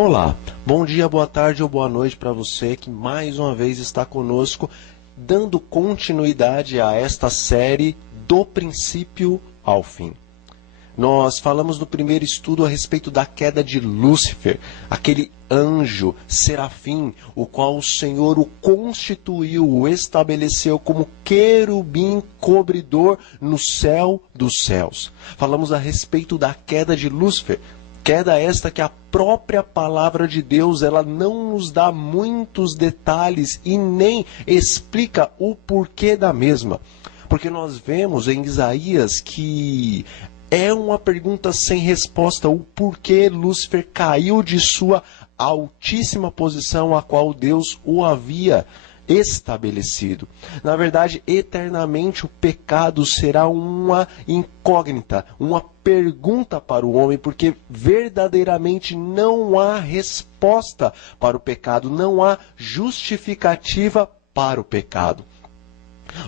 Olá, bom dia, boa tarde ou boa noite para você que mais uma vez está conosco, dando continuidade a esta série do princípio ao fim. Nós falamos no primeiro estudo a respeito da queda de Lúcifer, aquele anjo serafim, o qual o Senhor o constituiu, o estabeleceu como querubim cobridor no céu dos céus. Falamos a respeito da queda de Lúcifer, queda esta que a própria palavra de Deus ela não nos dá muitos detalhes e nem explica o porquê da mesma. Porque nós vemos em Isaías que é uma pergunta sem resposta, o porquê Lúcifer caiu de sua altíssima posição a qual Deus o havia estabelecido. Na verdade, eternamente o pecado será uma incógnita, uma pergunta para o homem, porque verdadeiramente não há resposta para o pecado, não há justificativa para o pecado.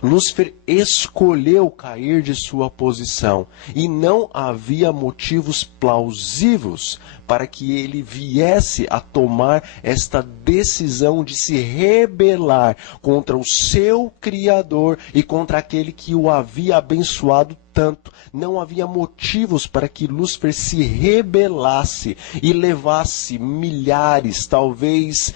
Lúcifer escolheu cair de sua posição e não havia motivos plausíveis para que ele viesse a tomar esta decisão de se rebelar contra o seu Criador e contra aquele que o havia abençoado tanto. Não havia motivos para que Lúcifer se rebelasse e levasse milhares, talvez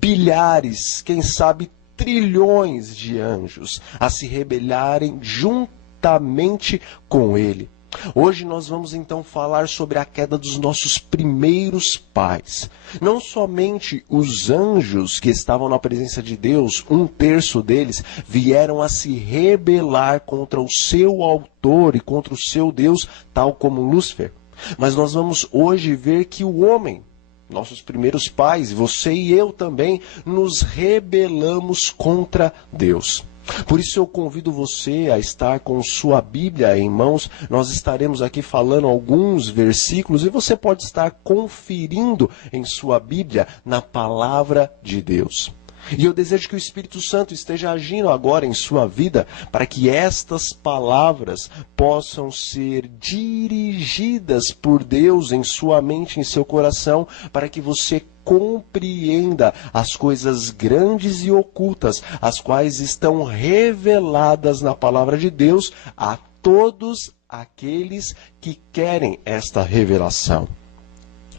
bilhares, quem sabe trilhões de anjos a se rebelarem juntamente com ele. Hoje nós vamos então falar sobre a queda dos nossos primeiros pais. Não somente os anjos que estavam na presença de Deus, 1/3 deles, vieram a se rebelar contra o seu autor e contra o seu Deus, tal como Lúcifer. Mas nós vamos hoje ver que o homem, nossos primeiros pais, você e eu também, nos rebelamos contra Deus. Por isso eu convido você a estar com sua Bíblia em mãos. Nós estaremos aqui falando alguns versículos e você pode estar conferindo em sua Bíblia na palavra de Deus. E eu desejo que o Espírito Santo esteja agindo agora em sua vida para que estas palavras possam ser dirigidas por Deus em sua mente, em seu coração, para que você compreenda as coisas grandes e ocultas, as quais estão reveladas na palavra de Deus a todos aqueles que querem esta revelação.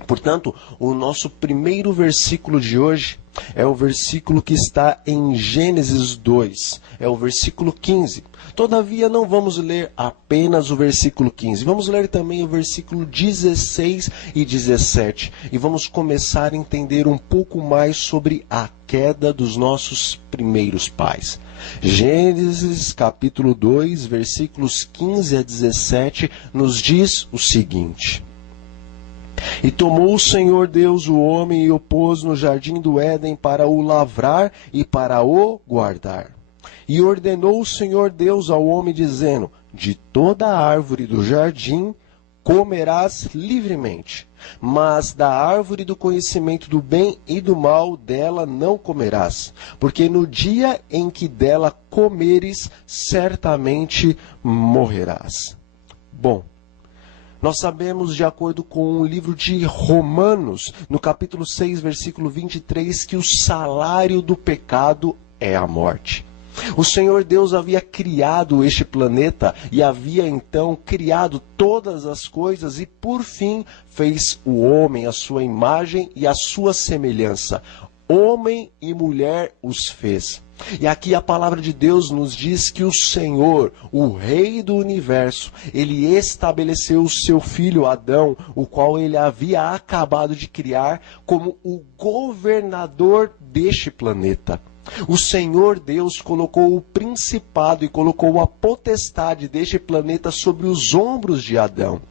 Portanto, o nosso primeiro versículo de hoje é o versículo que está em Gênesis 2, é o versículo 15. Todavia, não vamos ler apenas o versículo 15, vamos ler também o versículo 16 e 17. E vamos começar a entender um pouco mais sobre a queda dos nossos primeiros pais. Gênesis capítulo 2, versículos 15 a 17, nos diz o seguinte: E tomou o Senhor Deus o homem e o pôs no jardim do Éden para o lavrar e para o guardar. E ordenou o Senhor Deus ao homem, dizendo: De toda a árvore do jardim comerás livremente, mas da árvore do conhecimento do bem e do mal dela não comerás, porque no dia em que dela comeres, certamente morrerás. Bom, nós sabemos, de acordo com o livro de Romanos, no capítulo 6, versículo 23, que o salário do pecado é a morte. O Senhor Deus havia criado este planeta e havia então criado todas as coisas e, por fim, fez o homem à sua imagem e à sua semelhança. Homem e mulher os fez. E aqui a palavra de Deus nos diz que o Senhor, o Rei do Universo, ele estabeleceu o seu filho Adão, o qual ele havia acabado de criar, como o governador deste planeta. O Senhor Deus colocou o principado e colocou a potestade deste planeta sobre os ombros de Adão.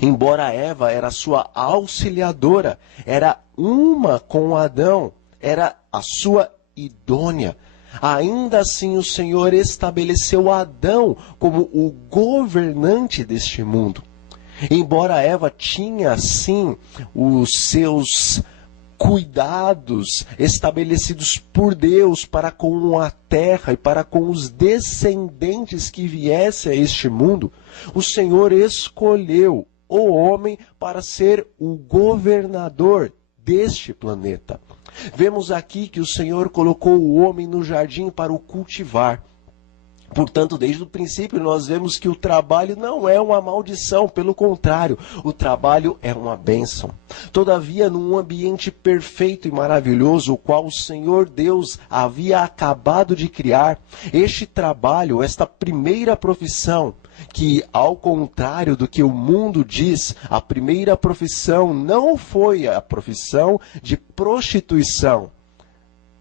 Embora Eva era sua auxiliadora, era uma com Adão, era a sua idônea. Ainda assim o Senhor estabeleceu Adão como o governante deste mundo. Embora Eva tinha sim os seus cuidados estabelecidos por Deus para com a terra e para com os descendentes que viessem a este mundo, o Senhor escolheu o homem para ser o governador deste planeta. Vemos aqui que o Senhor colocou o homem no jardim para o cultivar. Portanto, desde o princípio, nós vemos que o trabalho não é uma maldição, pelo contrário, o trabalho é uma bênção. Todavia, num ambiente perfeito e maravilhoso, o qual o Senhor Deus havia acabado de criar, este trabalho, esta primeira profissão, que, ao contrário do que o mundo diz, a primeira profissão não foi a profissão de prostituição,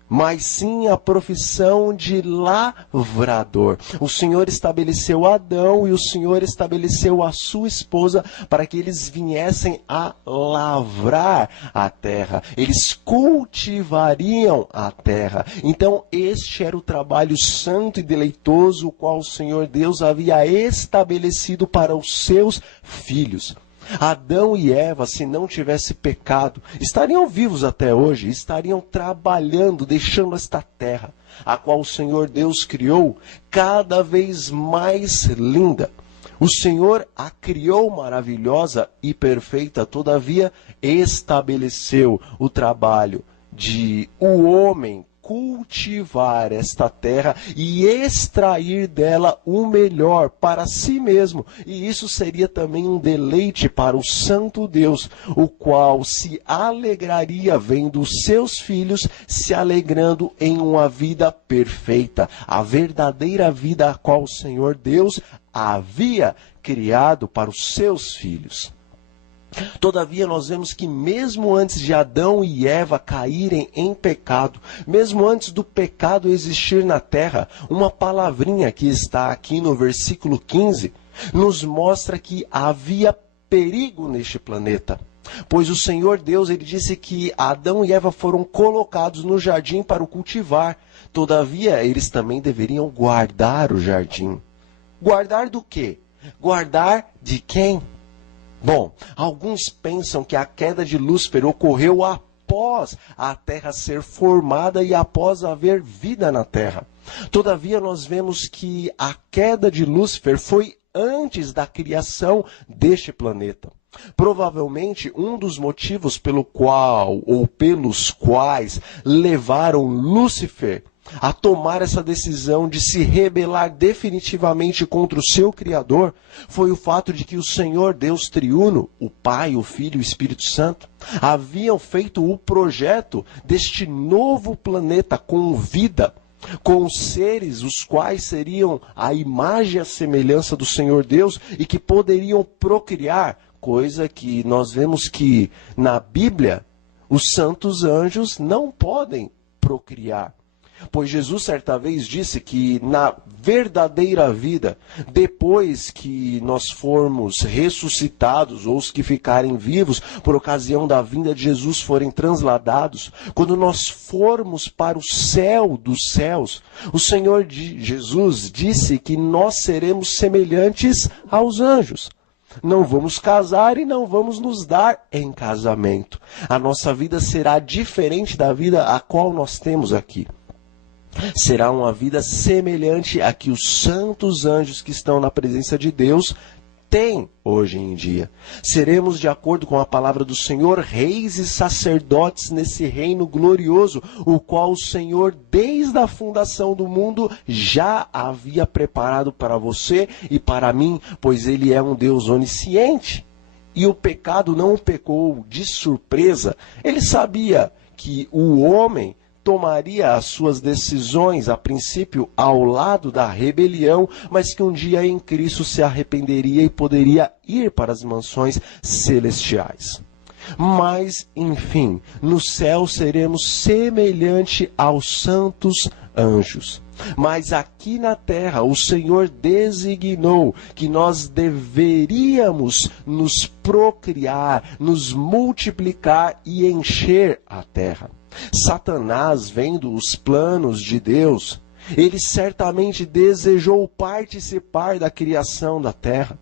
mas sim a profissão de lavrador. O Senhor estabeleceu Adão e o Senhor estabeleceu a sua esposa para que eles viessem a lavrar a terra. Eles cultivariam a terra. Então este era o trabalho santo e deleitoso, o qual o Senhor Deus havia estabelecido para os seus filhos. Adão e Eva, se não tivesse pecado, estariam vivos até hoje, estariam trabalhando, deixando esta terra, a qual o Senhor Deus criou, cada vez mais linda. O Senhor a criou maravilhosa e perfeita, todavia estabeleceu o trabalho de o homem cultivar esta terra e extrair dela o melhor para si mesmo. E isso seria também um deleite para o Santo Deus, o qual se alegraria vendo os seus filhos se alegrando em uma vida perfeita, a verdadeira vida a qual o Senhor Deus havia criado para os seus filhos. Todavia, nós vemos que mesmo antes de Adão e Eva caírem em pecado, mesmo antes do pecado existir na terra, uma palavrinha que está aqui no versículo 15, nos mostra que havia perigo neste planeta. Pois o Senhor Deus, ele disse que Adão e Eva foram colocados no jardim para o cultivar. Todavia, eles também deveriam guardar o jardim. Guardar do quê? Guardar de quem? Bom, alguns pensam que a queda de Lúcifer ocorreu após a terra ser formada e após haver vida na terra. Todavia, nós vemos que a queda de Lúcifer foi antes da criação deste planeta. Provavelmente, um dos motivos pelo qual ou pelos quais levaram Lúcifer a tomar essa decisão de se rebelar definitivamente contra o seu Criador, foi o fato de que o Senhor Deus triuno, o Pai, o Filho e o Espírito Santo, haviam feito o projeto deste novo planeta com vida, com seres os quais seriam a imagem e a semelhança do Senhor Deus e que poderiam procriar, coisa que nós vemos que na Bíblia os santos anjos não podem procriar. Pois Jesus certa vez disse que na verdadeira vida, depois que nós formos ressuscitados, ou os que ficarem vivos por ocasião da vinda de Jesus forem transladados, quando nós formos para o céu dos céus, o Senhor Jesus disse que nós seremos semelhantes aos anjos. Não vamos casar e não vamos nos dar em casamento. A nossa vida será diferente da vida a qual nós temos aqui. Será uma vida semelhante a que os santos anjos que estão na presença de Deus têm hoje em dia. Seremos, de acordo com a palavra do Senhor, reis e sacerdotes nesse reino glorioso, o qual o Senhor, desde a fundação do mundo, já havia preparado para você e para mim, pois Ele é um Deus onisciente. E o pecado não o pecou de surpresa. Ele sabia que o homem tomaria as suas decisões, a princípio, ao lado da rebelião, mas que um dia em Cristo se arrependeria e poderia ir para as mansões celestiais. Mas, enfim, no céu seremos semelhante aos santos anjos. Mas aqui na terra o Senhor designou que nós deveríamos nos procriar, nos multiplicar e encher a terra. Satanás, vendo os planos de Deus, ele certamente desejou participar da criação da terra.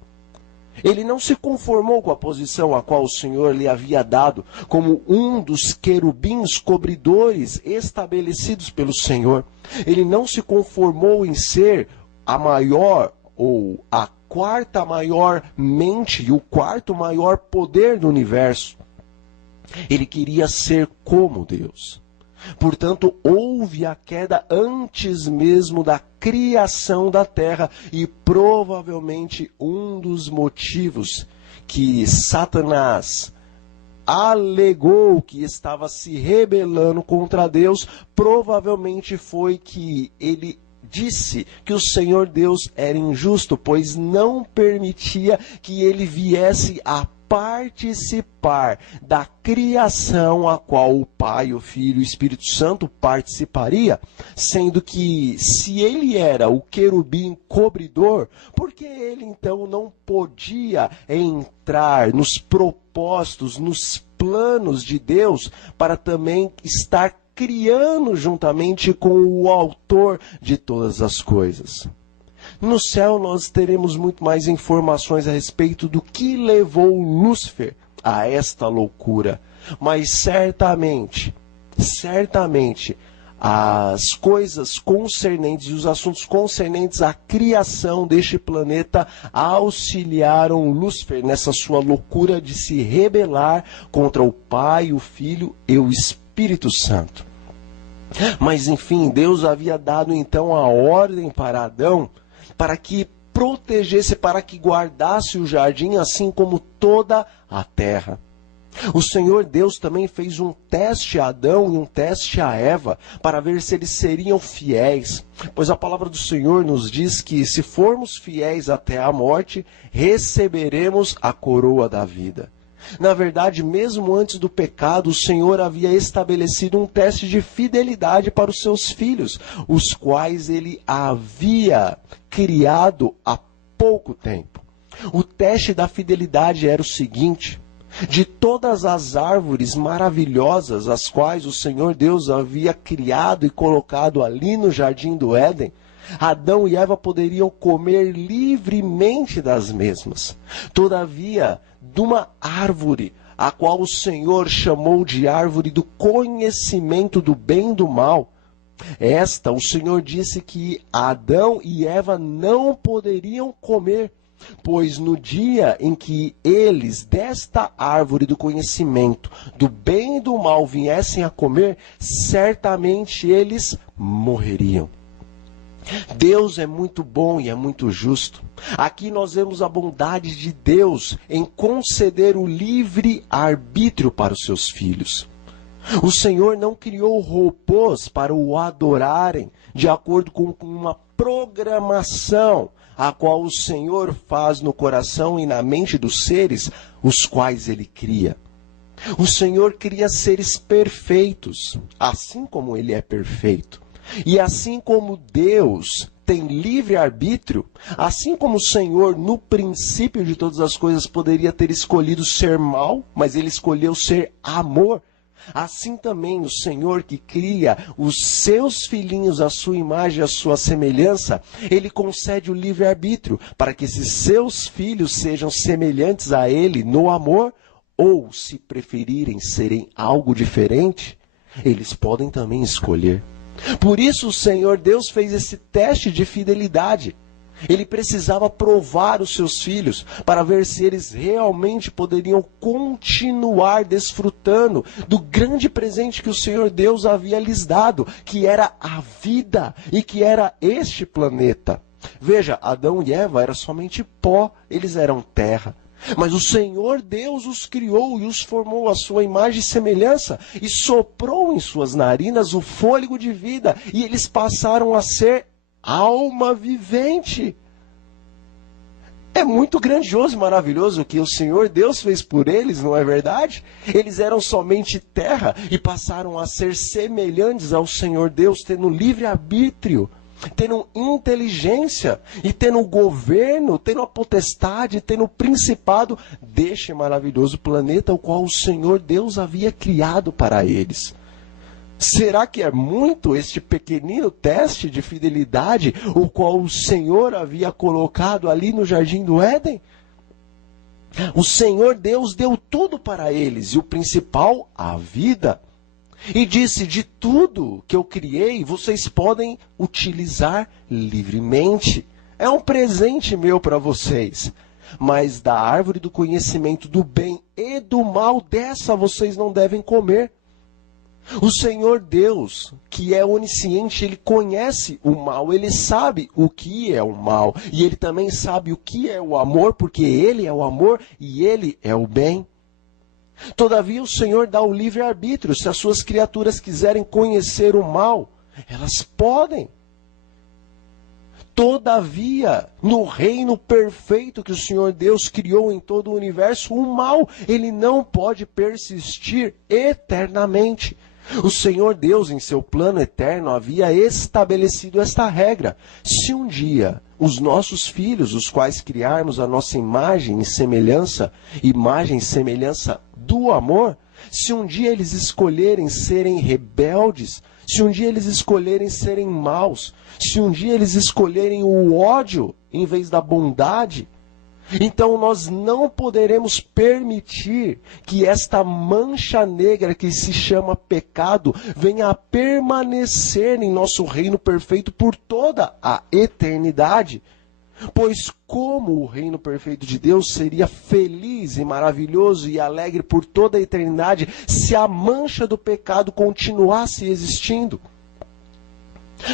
Ele não se conformou com a posição a qual o Senhor lhe havia dado como um dos querubins cobridores estabelecidos pelo Senhor. Ele não se conformou em ser a maior ou a quarta maior mente e o quarto maior poder do universo. Ele queria ser como Deus. Portanto, houve a queda antes mesmo da criação da terra, e provavelmente um dos motivos que Satanás alegou que estava se rebelando contra Deus, provavelmente foi que ele disse que o Senhor Deus era injusto, pois não permitia que ele viesse a participar da criação a qual o Pai, o Filho e o Espírito Santo participaria, sendo que se ele era o querubim cobridor, por que ele então não podia entrar nos propósitos, nos planos de Deus para também estar criando juntamente com o autor de todas as coisas? No céu nós teremos muito mais informações a respeito do que levou Lúcifer a esta loucura. Mas certamente, as coisas concernentes e os assuntos concernentes à criação deste planeta auxiliaram Lúcifer nessa sua loucura de se rebelar contra o Pai, o Filho e o Espírito Santo. Mas enfim, Deus havia dado então a ordem para Adão para que protegesse, para que guardasse o jardim, assim como toda a terra. O Senhor Deus também fez um teste a Adão e um teste a Eva, para ver se eles seriam fiéis. Pois a palavra do Senhor nos diz que se formos fiéis até a morte, receberemos a coroa da vida. Na verdade, mesmo antes do pecado, o Senhor havia estabelecido um teste de fidelidade para os seus filhos, os quais ele havia criado há pouco tempo. O teste da fidelidade era o seguinte: de todas as árvores maravilhosas, as quais o Senhor Deus havia criado e colocado ali no jardim do Éden, Adão e Eva poderiam comer livremente das mesmas. Todavia, de uma árvore, a qual o Senhor chamou de árvore do conhecimento do bem e do mal, esta o Senhor disse que Adão e Eva não poderiam comer, pois no dia em que eles desta árvore do conhecimento do bem e do mal viessem a comer, certamente eles morreriam. Deus é muito bom e é muito justo. Aqui nós vemos a bondade de Deus em conceder o livre arbítrio para os seus filhos. O Senhor não criou robôs para o adorarem de acordo com uma programação a qual o Senhor faz no coração e na mente dos seres, os quais Ele cria. O Senhor cria seres perfeitos, assim como Ele é perfeito. E assim como Deus tem livre-arbítrio, assim como o Senhor, no princípio de todas as coisas, poderia ter escolhido ser mal, mas Ele escolheu ser amor, assim também o Senhor, que cria os seus filhinhos à sua imagem e à sua semelhança, Ele concede o livre-arbítrio para que esses seus filhos sejam semelhantes a Ele no amor, ou, se preferirem serem algo diferente, eles podem também escolher. Por isso o Senhor Deus fez esse teste de fidelidade. Ele precisava provar os seus filhos para ver se eles realmente poderiam continuar desfrutando do grande presente que o Senhor Deus havia lhes dado, que era a vida e que era este planeta. Veja, Adão e Eva eram somente pó, eles eram terra. Mas o Senhor Deus os criou e os formou à sua imagem e semelhança, e soprou em suas narinas o fôlego de vida, e eles passaram a ser alma vivente. É muito grandioso e maravilhoso o que o Senhor Deus fez por eles, não é verdade? Eles eram somente terra e passaram a ser semelhantes ao Senhor Deus, tendo livre-arbítrio, tendo inteligência e tendo governo, tendo a potestade, tendo o principado deste maravilhoso planeta, o qual o Senhor Deus havia criado para eles. Será que é muito este pequenino teste de fidelidade, o qual o Senhor havia colocado ali no jardim do Éden? O Senhor Deus deu tudo para eles, e o principal, a vida. E disse: de tudo que eu criei, vocês podem utilizar livremente. É um presente meu para vocês. Mas da árvore do conhecimento do bem e do mal, dessa vocês não devem comer. O Senhor Deus, que é onisciente, Ele conhece o mal, Ele sabe o que é o mal. E Ele também sabe o que é o amor, porque Ele é o amor e Ele é o bem. Todavia o Senhor dá o livre-arbítrio. Se as suas criaturas quiserem conhecer o mal, elas podem. Todavia, no reino perfeito que o Senhor Deus criou em todo o universo, o mal, ele não pode persistir eternamente. O Senhor Deus, em seu plano eterno, havia estabelecido esta regra. Se um dia os nossos filhos, os quais criarmos a nossa imagem e semelhança do amor, se um dia eles escolherem serem rebeldes, se um dia eles escolherem serem maus, se um dia eles escolherem o ódio em vez da bondade, então nós não poderemos permitir que esta mancha negra que se chama pecado venha a permanecer em nosso reino perfeito por toda a eternidade. Pois como o reino perfeito de Deus seria feliz e maravilhoso e alegre por toda a eternidade se a mancha do pecado continuasse existindo?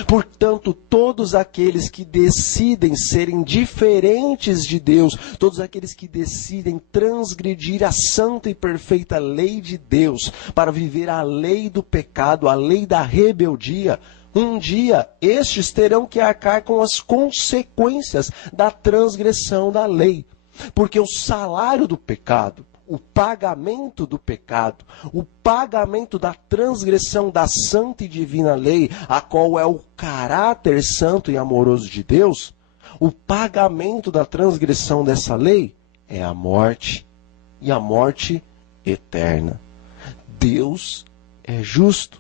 Portanto, todos aqueles que decidem serem diferentes de Deus, todos aqueles que decidem transgredir a santa e perfeita lei de Deus para viver a lei do pecado, a lei da rebeldia, um dia estes terão que arcar com as consequências da transgressão da lei. Porque o salário do pecado, o pagamento do pecado, o pagamento da transgressão da santa e divina lei, a qual é o caráter santo e amoroso de Deus, o pagamento da transgressão dessa lei é a morte, e a morte eterna. Deus é justo.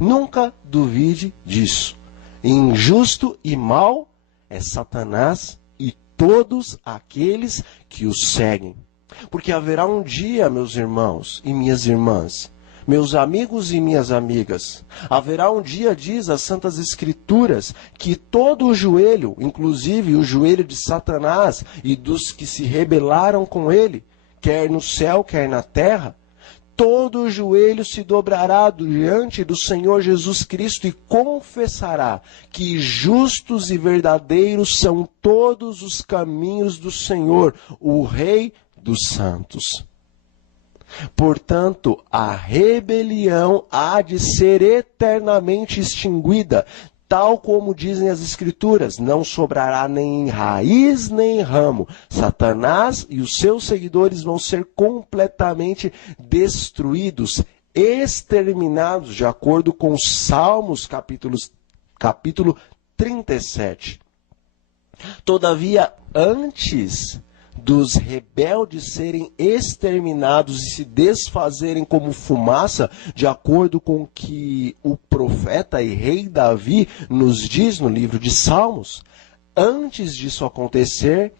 Nunca duvide disso. Injusto e mau é Satanás e todos aqueles que o seguem. Porque haverá um dia, meus irmãos e minhas irmãs, meus amigos e minhas amigas, haverá um dia, diz as Santas Escrituras, que todo o joelho, inclusive o joelho de Satanás e dos que se rebelaram com ele, quer no céu, quer na terra, todo o joelho se dobrará diante do Senhor Jesus Cristo e confessará que justos e verdadeiros são todos os caminhos do Senhor, o Rei dos santos. Portanto, a rebelião há de ser eternamente extinguida, tal como dizem as Escrituras, não sobrará nem raiz nem ramo. Satanás e os seus seguidores vão ser completamente destruídos, exterminados, de acordo com Salmos capítulo 37. Todavia, antes dos rebeldes serem exterminados e se desfazerem como fumaça, de acordo com o que o profeta e rei Davi nos diz no livro de Salmos, antes disso acontecer,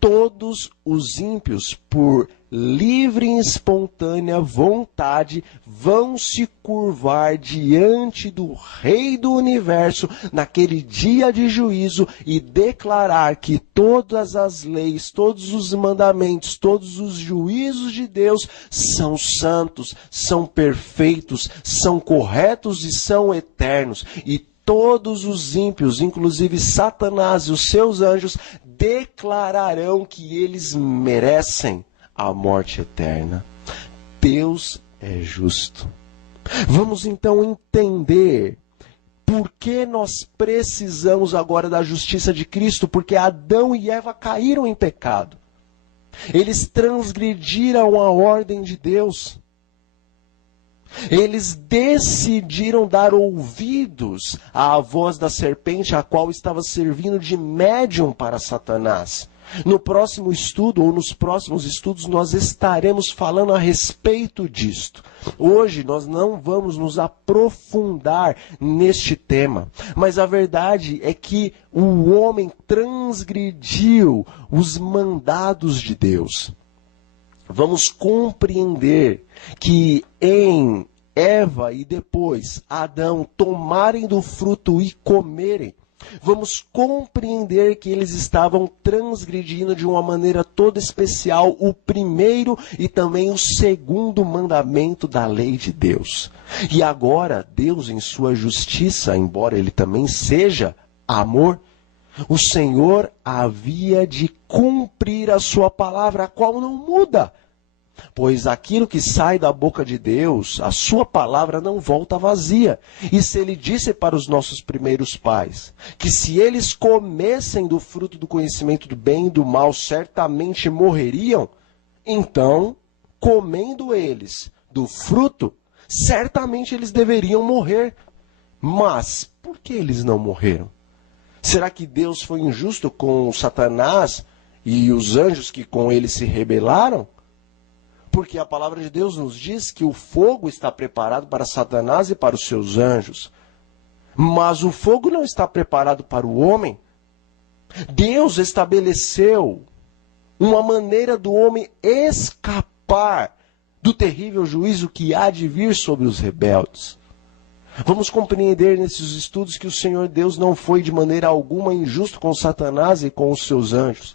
todos os ímpios, por livre e espontânea vontade, vão se curvar diante do Rei do Universo naquele dia de juízo e declarar que todas as leis, todos os mandamentos, todos os juízos de Deus são santos, são perfeitos, são corretos e são eternos. E todos os ímpios, inclusive Satanás e os seus anjos, declararão que eles merecem a morte eterna. Deus é justo. Vamos então entender por que nós precisamos agora da justiça de Cristo, porque Adão e Eva caíram em pecado. Eles transgrediram a ordem de Deus. Eles decidiram dar ouvidos à voz da serpente, a qual estava servindo de médium para Satanás. No próximo estudo, ou nos próximos estudos, nós estaremos falando a respeito disto. Hoje nós não vamos nos aprofundar neste tema, mas a verdade é que o homem transgrediu os mandados de Deus. Vamos compreender que em Eva e depois Adão tomarem do fruto e comerem, vamos compreender que eles estavam transgredindo de uma maneira toda especial o primeiro e também o segundo mandamento da lei de Deus. E agora, Deus, em sua justiça, embora ele também seja amor, o Senhor havia de cumprir a sua palavra, a qual não muda. Pois aquilo que sai da boca de Deus, a sua palavra não volta vazia. E se ele disse para os nossos primeiros pais, que se eles comessem do fruto do conhecimento do bem e do mal, certamente morreriam, então, comendo eles do fruto, certamente eles deveriam morrer. Mas, por que eles não morreram? Será que Deus foi injusto com Satanás e os anjos que com ele se rebelaram? Porque a palavra de Deus nos diz que o fogo está preparado para Satanás e para os seus anjos. Mas o fogo não está preparado para o homem. Deus estabeleceu uma maneira do homem escapar do terrível juízo que há de vir sobre os rebeldes. Vamos compreender nesses estudos que o Senhor Deus não foi de maneira alguma injusto com Satanás e com os seus anjos.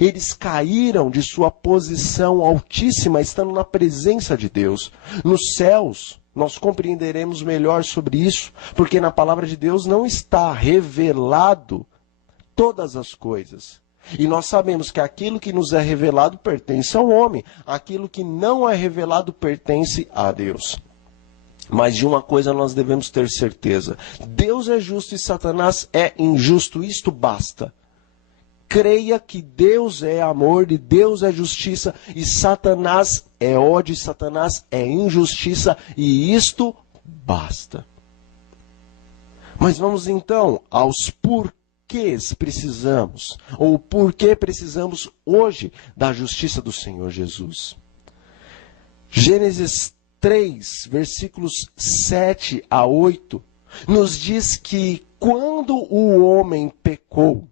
Eles caíram de sua posição altíssima, estando na presença de Deus. Nos céus, nós compreenderemos melhor sobre isso, porque na palavra de Deus não está revelado todas as coisas. E nós sabemos que aquilo que nos é revelado pertence ao homem, aquilo que não é revelado pertence a Deus. Mas de uma coisa nós devemos ter certeza: Deus é justo e Satanás é injusto, isto basta. Creia que Deus é amor e Deus é justiça e Satanás é ódio e Satanás é injustiça e isto basta. Mas vamos então aos porquês precisamos, ou por que precisamos hoje da justiça do Senhor Jesus. Gênesis 3, versículos 7 a 8, nos diz que quando o homem pecou,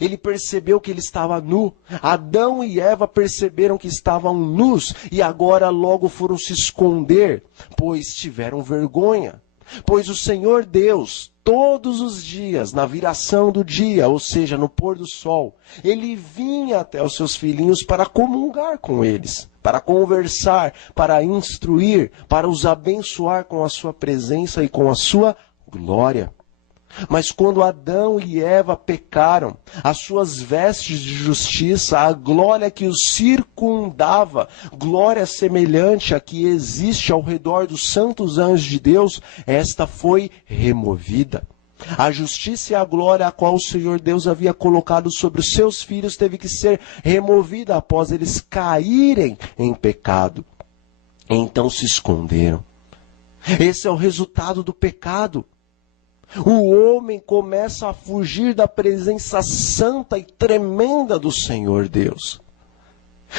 ele percebeu que ele estava nu. Adão e Eva perceberam que estavam nus e agora logo foram se esconder, pois tiveram vergonha. Pois o Senhor Deus, todos os dias, na viração do dia, ou seja, no pôr do sol, ele vinha até os seus filhinhos para comungar com eles, para conversar, para instruir, para os abençoar com a sua presença e com a sua glória. Mas quando Adão e Eva pecaram, as suas vestes de justiça, a glória que os circundava, glória semelhante à que existe ao redor dos santos anjos de Deus, esta foi removida. A justiça e a glória a qual o Senhor Deus havia colocado sobre os seus filhos teve que ser removida após eles caírem em pecado. Então se esconderam. Esse é o resultado do pecado. O homem começa a fugir da presença santa e tremenda do Senhor Deus.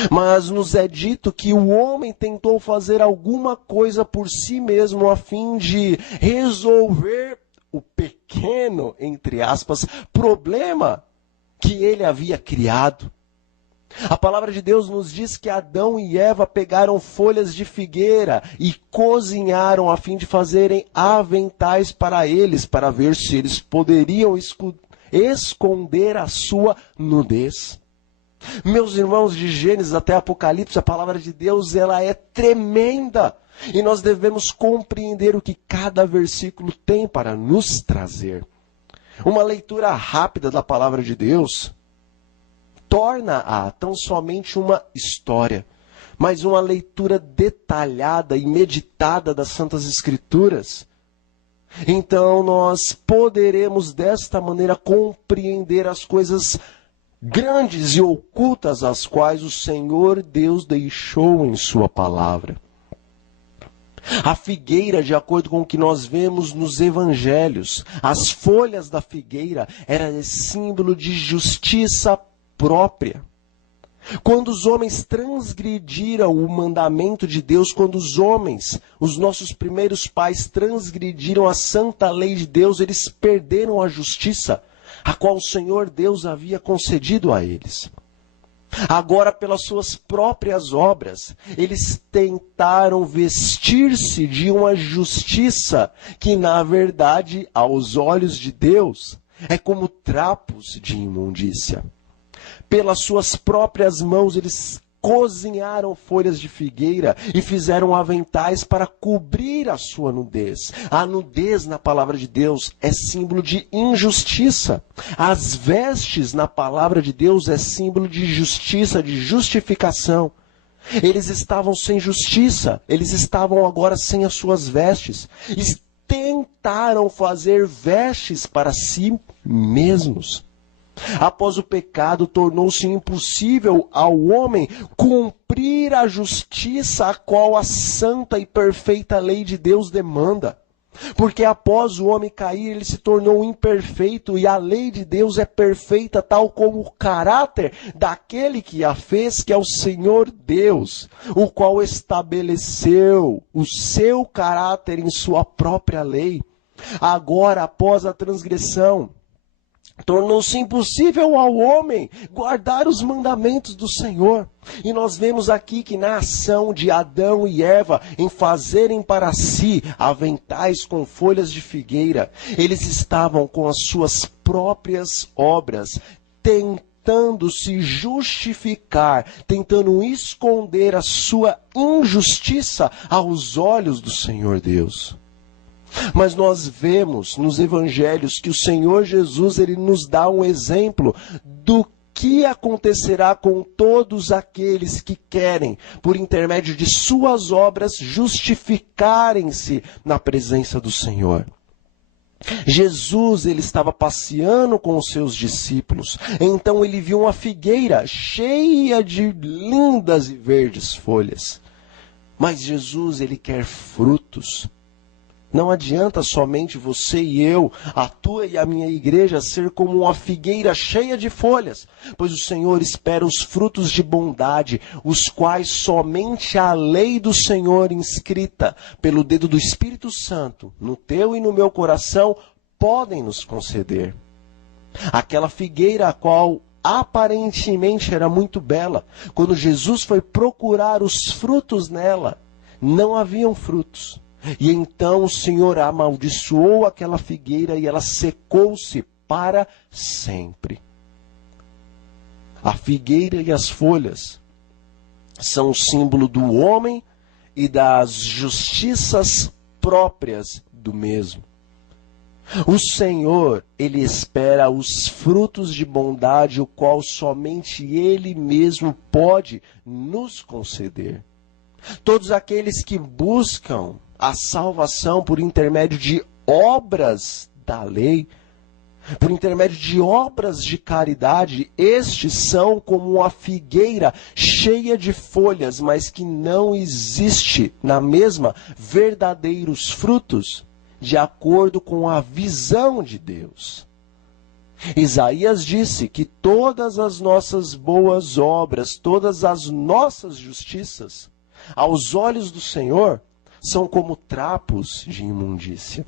Mas nos é dito que o homem tentou fazer alguma coisa por si mesmo a fim de resolver o pequeno, entre aspas, problema que ele havia criado. A palavra de Deus nos diz que Adão e Eva pegaram folhas de figueira e cozinharam a fim de fazerem aventais para eles, para ver se eles poderiam esconder a sua nudez. Meus irmãos, de Gênesis até Apocalipse, a palavra de Deus ela é tremenda. E nós devemos compreender o que cada versículo tem para nos trazer. Uma leitura rápida da palavra de Deus torna-a tão somente uma história, mas uma leitura detalhada e meditada das Santas Escrituras. Então nós poderemos desta maneira compreender as coisas grandes e ocultas as quais o Senhor Deus deixou em sua palavra. A figueira, de acordo com o que nós vemos nos evangelhos, as folhas da figueira eram símbolo de justiça própria. Quando os homens transgrediram o mandamento de Deus, quando os homens, os nossos primeiros pais, transgrediram a santa lei de Deus, eles perderam a justiça, a qual o Senhor Deus havia concedido a eles. Agora, pelas suas próprias obras, eles tentaram vestir-se de uma justiça que, na verdade, aos olhos de Deus, é como trapos de imundícia. Pelas suas próprias mãos eles cozinharam folhas de figueira e fizeram aventais para cobrir a sua nudez. A nudez, na palavra de Deus, é símbolo de injustiça. As vestes, na palavra de Deus, é símbolo de justiça, de justificação. Eles estavam sem justiça, eles estavam agora sem as suas vestes. E tentaram fazer vestes para si mesmos. Após o pecado, tornou-se impossível ao homem cumprir a justiça a qual a santa e perfeita lei de Deus demanda. Porque após o homem cair, ele se tornou imperfeito e a lei de Deus é perfeita, tal como o caráter daquele que a fez, que é o Senhor Deus, o qual estabeleceu o seu caráter em sua própria lei. Agora, após a transgressão, tornou-se impossível ao homem guardar os mandamentos do Senhor. E nós vemos aqui que na ação de Adão e Eva, em fazerem para si aventais com folhas de figueira, eles estavam com as suas próprias obras, tentando se justificar, tentando esconder a sua injustiça aos olhos do Senhor Deus. Mas nós vemos nos evangelhos que o Senhor Jesus, ele nos dá um exemplo do que acontecerá com todos aqueles que querem, por intermédio de suas obras, justificarem-se na presença do Senhor. Jesus, ele estava passeando com os seus discípulos. Então ele viu uma figueira cheia de lindas e verdes folhas. Mas Jesus, ele quer frutos. Não adianta somente você e eu, a tua e a minha igreja, ser como uma figueira cheia de folhas, pois o Senhor espera os frutos de bondade, os quais somente a lei do Senhor inscrita pelo dedo do Espírito Santo, no teu e no meu coração, podem nos conceder. Aquela figueira a qual aparentemente era muito bela, quando Jesus foi procurar os frutos nela, não haviam frutos. E então o Senhor amaldiçoou aquela figueira e ela secou-se para sempre. A figueira e as folhas são o símbolo do homem e das justiças próprias do mesmo. O Senhor, ele espera os frutos de bondade, o qual somente Ele mesmo pode nos conceder. Todos aqueles que buscam a salvação por intermédio de obras da lei, por intermédio de obras de caridade, estes são como uma figueira cheia de folhas, mas que não existe na mesma verdadeiros frutos, de acordo com a visão de Deus. Isaías disse que todas as nossas boas obras, todas as nossas justiças, aos olhos do Senhor, são como trapos de imundícia.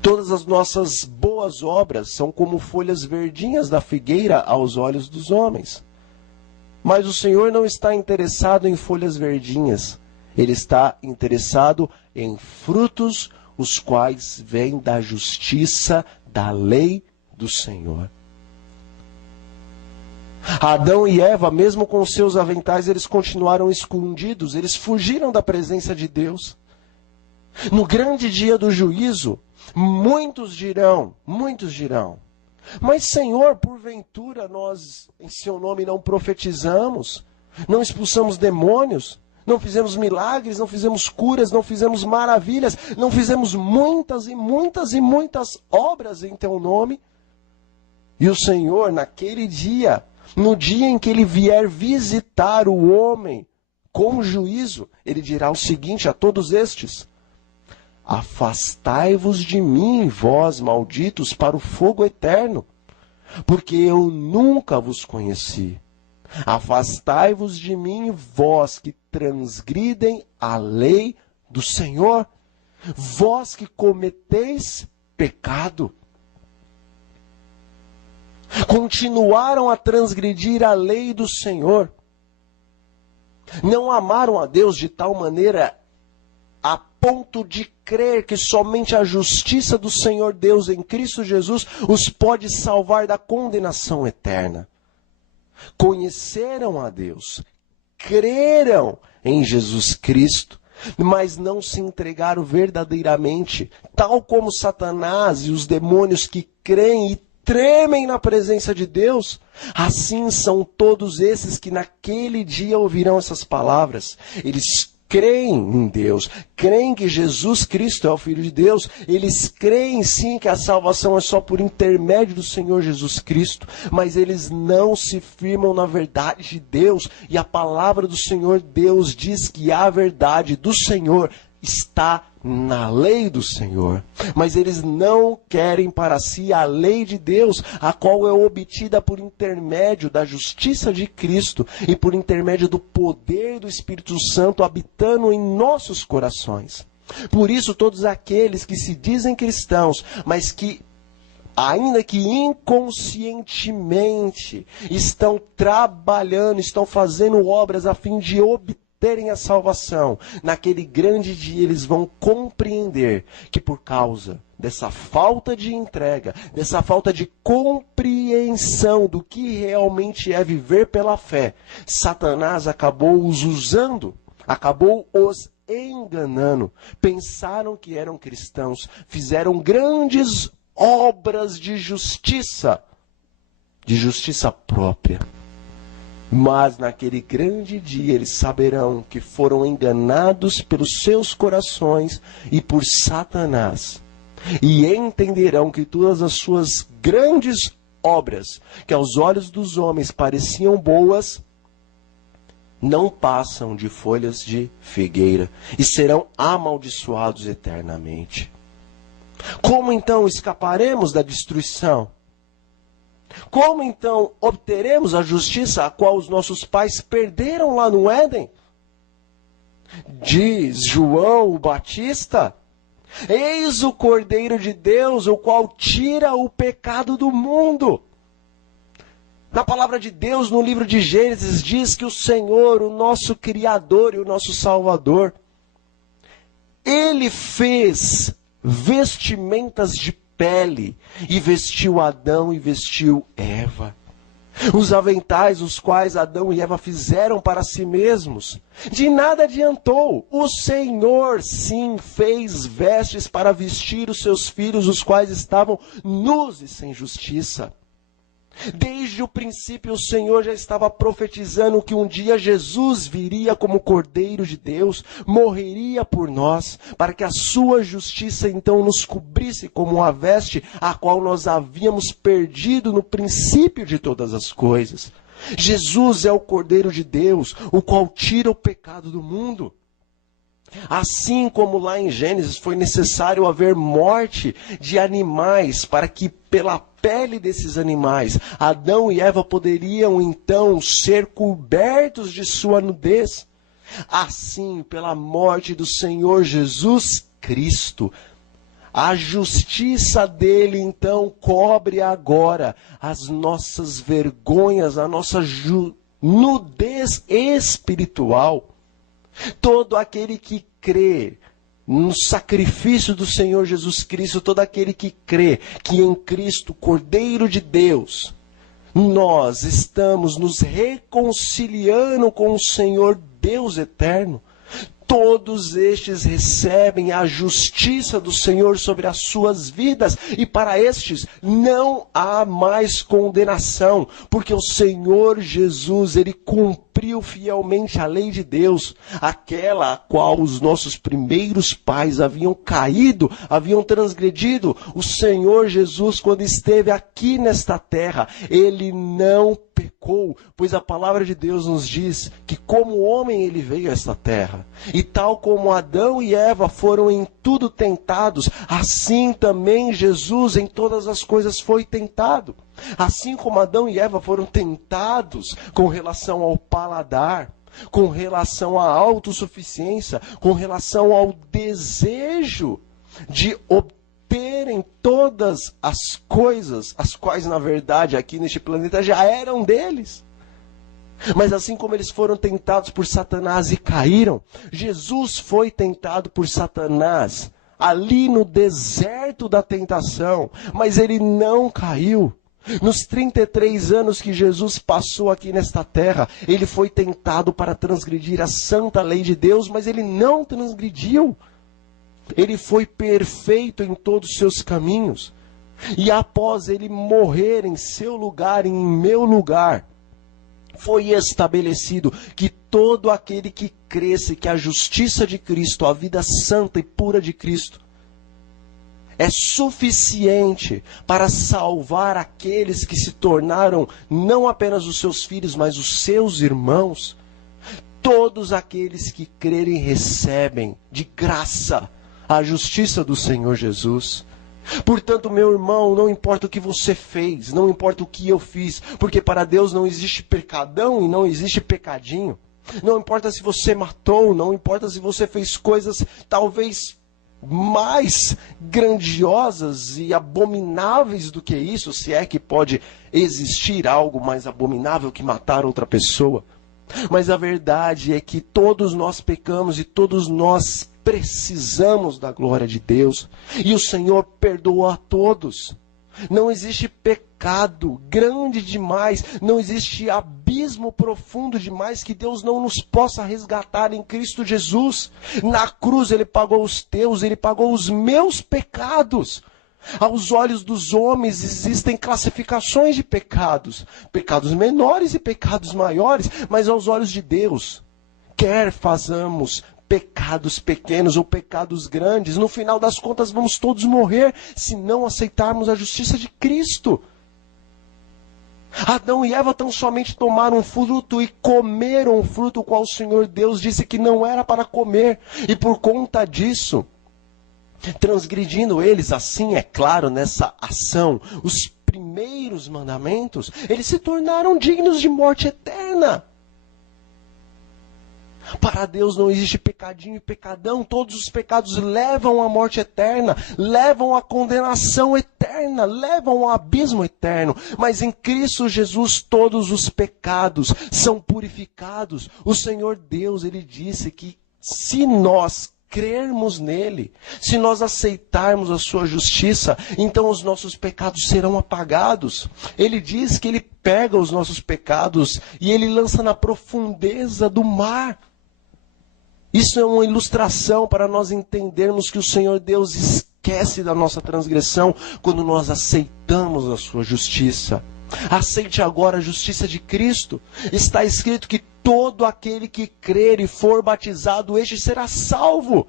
Todas as nossas boas obras são como folhas verdinhas da figueira aos olhos dos homens. Mas o Senhor não está interessado em folhas verdinhas. Ele está interessado em frutos, os quais vêm da justiça, da lei do Senhor. Adão e Eva, mesmo com seus aventais, eles continuaram escondidos, eles fugiram da presença de Deus. No grande dia do juízo, muitos dirão, mas Senhor, porventura nós em seu nome não profetizamos, não expulsamos demônios, não fizemos milagres, não fizemos curas, não fizemos maravilhas, não fizemos muitas e muitas e muitas obras em teu nome? E o Senhor, naquele dia, no dia em que ele vier visitar o homem com juízo, ele dirá o seguinte a todos estes: afastai-vos de mim, vós malditos, para o fogo eterno, porque eu nunca vos conheci. Afastai-vos de mim, vós que transgridem a lei do Senhor, vós que cometeis pecado. Continuaram a transgredir a lei do Senhor. Não amaram a Deus de tal maneira a ponto de crer que somente a justiça do Senhor Deus em Cristo Jesus os pode salvar da condenação eterna. Conheceram a Deus, creram em Jesus Cristo, mas não se entregaram verdadeiramente, tal como Satanás e os demônios que creem e tremem na presença de Deus. Assim são todos esses que naquele dia ouvirão essas palavras. Eles creem em Deus, creem que Jesus Cristo é o Filho de Deus, eles creem sim que a salvação é só por intermédio do Senhor Jesus Cristo, mas eles não se firmam na verdade de Deus, e a palavra do Senhor Deus diz que a verdade do Senhor está na lei do Senhor, mas eles não querem para si a lei de Deus, a qual é obtida por intermédio da justiça de Cristo e por intermédio do poder do Espírito Santo habitando em nossos corações. Por isso, todos aqueles que se dizem cristãos, mas que ainda que inconscientemente estão trabalhando, estão fazendo obras a fim de obterem a salvação, naquele grande dia eles vão compreender que por causa dessa falta de entrega, dessa falta de compreensão do que realmente é viver pela fé, Satanás acabou os usando, acabou os enganando. Pensaram que eram cristãos, fizeram grandes obras de justiça própria. Mas naquele grande dia eles saberão que foram enganados pelos seus corações e por Satanás. E entenderão que todas as suas grandes obras, que aos olhos dos homens pareciam boas, não passam de folhas de figueira e serão amaldiçoados eternamente. Como então escaparemos da destruição? Como então obteremos a justiça a qual os nossos pais perderam lá no Éden? Diz João o Batista: eis o Cordeiro de Deus, o qual tira o pecado do mundo. Na palavra de Deus, no livro de Gênesis, diz que o Senhor, o nosso Criador e o nosso Salvador, Ele fez vestimentas de pele, e vestiu Adão e vestiu Eva. Os aventais os quais Adão e Eva fizeram para si mesmos, de nada adiantou. O Senhor sim fez vestes para vestir os seus filhos, os quais estavam nus e sem justiça. Desde o princípio o Senhor já estava profetizando que um dia Jesus viria como Cordeiro de Deus, morreria por nós, para que a sua justiça então nos cobrisse como uma veste a qual nós havíamos perdido no princípio de todas as coisas. Jesus é o Cordeiro de Deus, o qual tira o pecado do mundo. Assim como lá em Gênesis foi necessário haver morte de animais para que pela pele desses animais Adão e Eva poderiam então ser cobertos de sua nudez. Assim, pela morte do Senhor Jesus Cristo, a justiça dele então cobre agora as nossas vergonhas, a nossa nudez espiritual. Todo aquele que crê no sacrifício do Senhor Jesus Cristo, todo aquele que crê que em Cristo, Cordeiro de Deus, nós estamos nos reconciliando com o Senhor Deus eterno, todos estes recebem a justiça do Senhor sobre as suas vidas, e para estes não há mais condenação, porque o Senhor Jesus, Ele cumpriu fielmente a lei de Deus, aquela a qual os nossos primeiros pais haviam caído, haviam transgredido. O Senhor Jesus, quando esteve aqui nesta terra, Ele não pecou, pois a palavra de Deus nos diz que como homem Ele veio a esta terra. E tal como Adão e Eva foram em tudo tentados, assim também Jesus em todas as coisas foi tentado. Assim como Adão e Eva foram tentados com relação ao paladar, com relação à autossuficiência, com relação ao desejo de obterem todas as coisas, as quais na verdade aqui neste planeta já eram deles. Mas assim como eles foram tentados por Satanás e caíram, Jesus foi tentado por Satanás ali no deserto da tentação, mas ele não caiu. Nos 33 anos que Jesus passou aqui nesta terra, ele foi tentado para transgredir a santa lei de Deus, mas ele não transgrediu. Ele foi perfeito em todos os seus caminhos. E após ele morrer em seu lugar e em meu lugar, foi estabelecido que todo aquele que cresce que a justiça de Cristo, a vida santa e pura de Cristo, é suficiente para salvar aqueles que se tornaram não apenas os seus filhos, mas os seus irmãos. Todos aqueles que crerem recebem de graça a justiça do Senhor Jesus. Portanto, meu irmão, não importa o que você fez, não importa o que eu fiz, porque para Deus não existe pecadão e não existe pecadinho. Não importa se você matou, não importa se você fez coisas talvez mais grandiosas e abomináveis do que isso, se é que pode existir algo mais abominável que matar outra pessoa. Mas a verdade é que todos nós pecamos e todos nós precisamos da glória de Deus. E o Senhor perdoa a todos. Não existe pecado grande demais, não existe abismo profundo demais que Deus não nos possa resgatar em Cristo Jesus. Na cruz Ele pagou os teus, Ele pagou os meus pecados. Aos olhos dos homens existem classificações de pecados, pecados menores e pecados maiores, mas aos olhos de Deus, quer façamos pecados pequenos ou pecados grandes, no final das contas vamos todos morrer se não aceitarmos a justiça de Cristo. Adão e Eva tão somente tomaram um fruto e comeram um fruto qual o Senhor Deus disse que não era para comer, e por conta disso, transgredindo eles, assim é claro, nessa ação, os primeiros mandamentos, eles se tornaram dignos de morte eterna. Para Deus não existe pecadinho e pecadão, todos os pecados levam à morte eterna, levam à condenação eterna, levam ao abismo eterno. Mas em Cristo Jesus todos os pecados são purificados. O Senhor Deus, Ele disse que se nós crermos nele, se nós aceitarmos a sua justiça, então os nossos pecados serão apagados. Ele diz que Ele pega os nossos pecados e Ele lança na profundeza do mar. Isso é uma ilustração para nós entendermos que o Senhor Deus esquece da nossa transgressão quando nós aceitamos a sua justiça. Aceite agora a justiça de Cristo. Está escrito que todo aquele que crer e for batizado, este será salvo.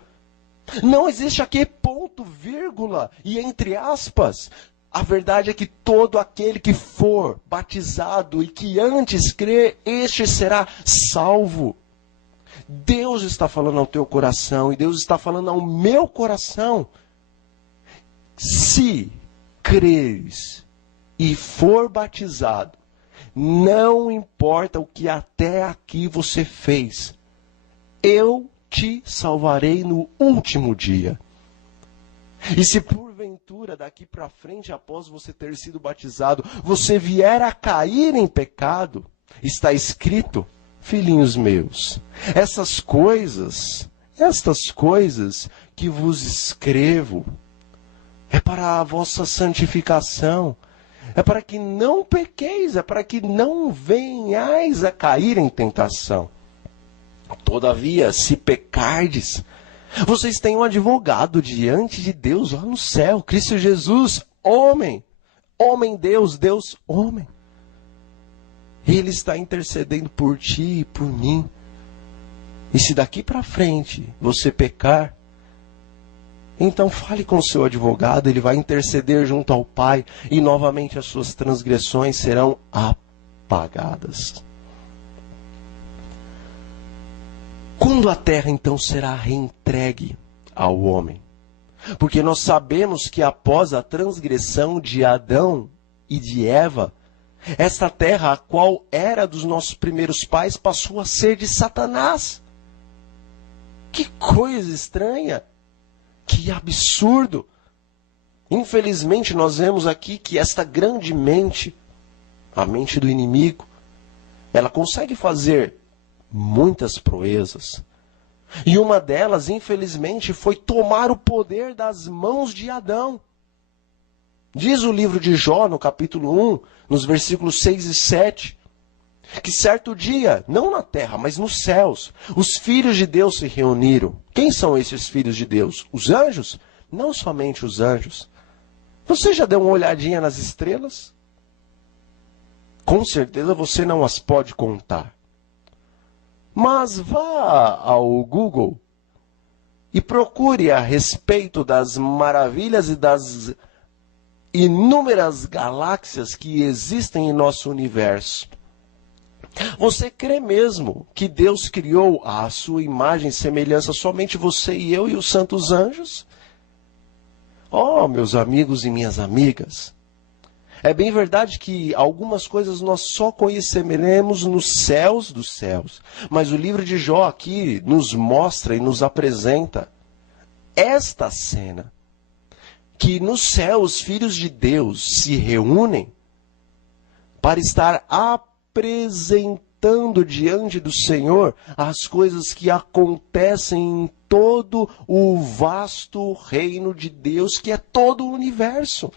Não existe aqui ponto, vírgula e entre aspas. A verdade é que todo aquele que for batizado e que antes crer, este será salvo. Deus está falando ao teu coração e Deus está falando ao meu coração. Se creres e for batizado, não importa o que até aqui você fez, eu te salvarei no último dia. E se porventura daqui para frente, após você ter sido batizado, você vier a cair em pecado, está escrito: filhinhos meus, estas coisas que vos escrevo, é para a vossa santificação, é para que não pequeis, é para que não venhais a cair em tentação. Todavia, se pecardes, vocês têm um advogado diante de Deus lá no céu, Cristo Jesus, homem, Deus, Deus, homem. Ele está intercedendo por ti e por mim. E se daqui para frente você pecar, então fale com o seu advogado, ele vai interceder junto ao Pai e novamente as suas transgressões serão apagadas. Quando a terra então será reentregue ao homem? Porque nós sabemos que após a transgressão de Adão e de Eva, esta terra, a qual era dos nossos primeiros pais, passou a ser de Satanás. Que coisa estranha! Que absurdo! Infelizmente, nós vemos aqui que esta grande mente, a mente do inimigo, Ela consegue fazer muitas proezas. E uma delas, infelizmente, foi tomar o poder das mãos de Adão. Diz o livro de Jó, no capítulo 1, nos versículos 6 e 7, que certo dia, não na terra, mas nos céus, os filhos de Deus se reuniram. Quem são esses filhos de Deus? Os anjos? Não somente os anjos. Você já deu uma olhadinha nas estrelas? Com certeza você não as pode contar. Mas vá ao Google e procure a respeito das maravilhas e das inúmeras galáxias que existem em nosso universo. Você crê mesmo que Deus criou à sua imagem e semelhança somente você e eu e os santos anjos? Oh, meus amigos e minhas amigas, é bem verdade que algumas coisas nós só conheceremos nos céus dos céus. Mas o livro de Jó aqui nos mostra e nos apresenta esta cena. Que no céu os filhos de Deus se reúnem para estar apresentando diante do Senhor as coisas que acontecem em todo o vasto reino de Deus, que é todo o universo.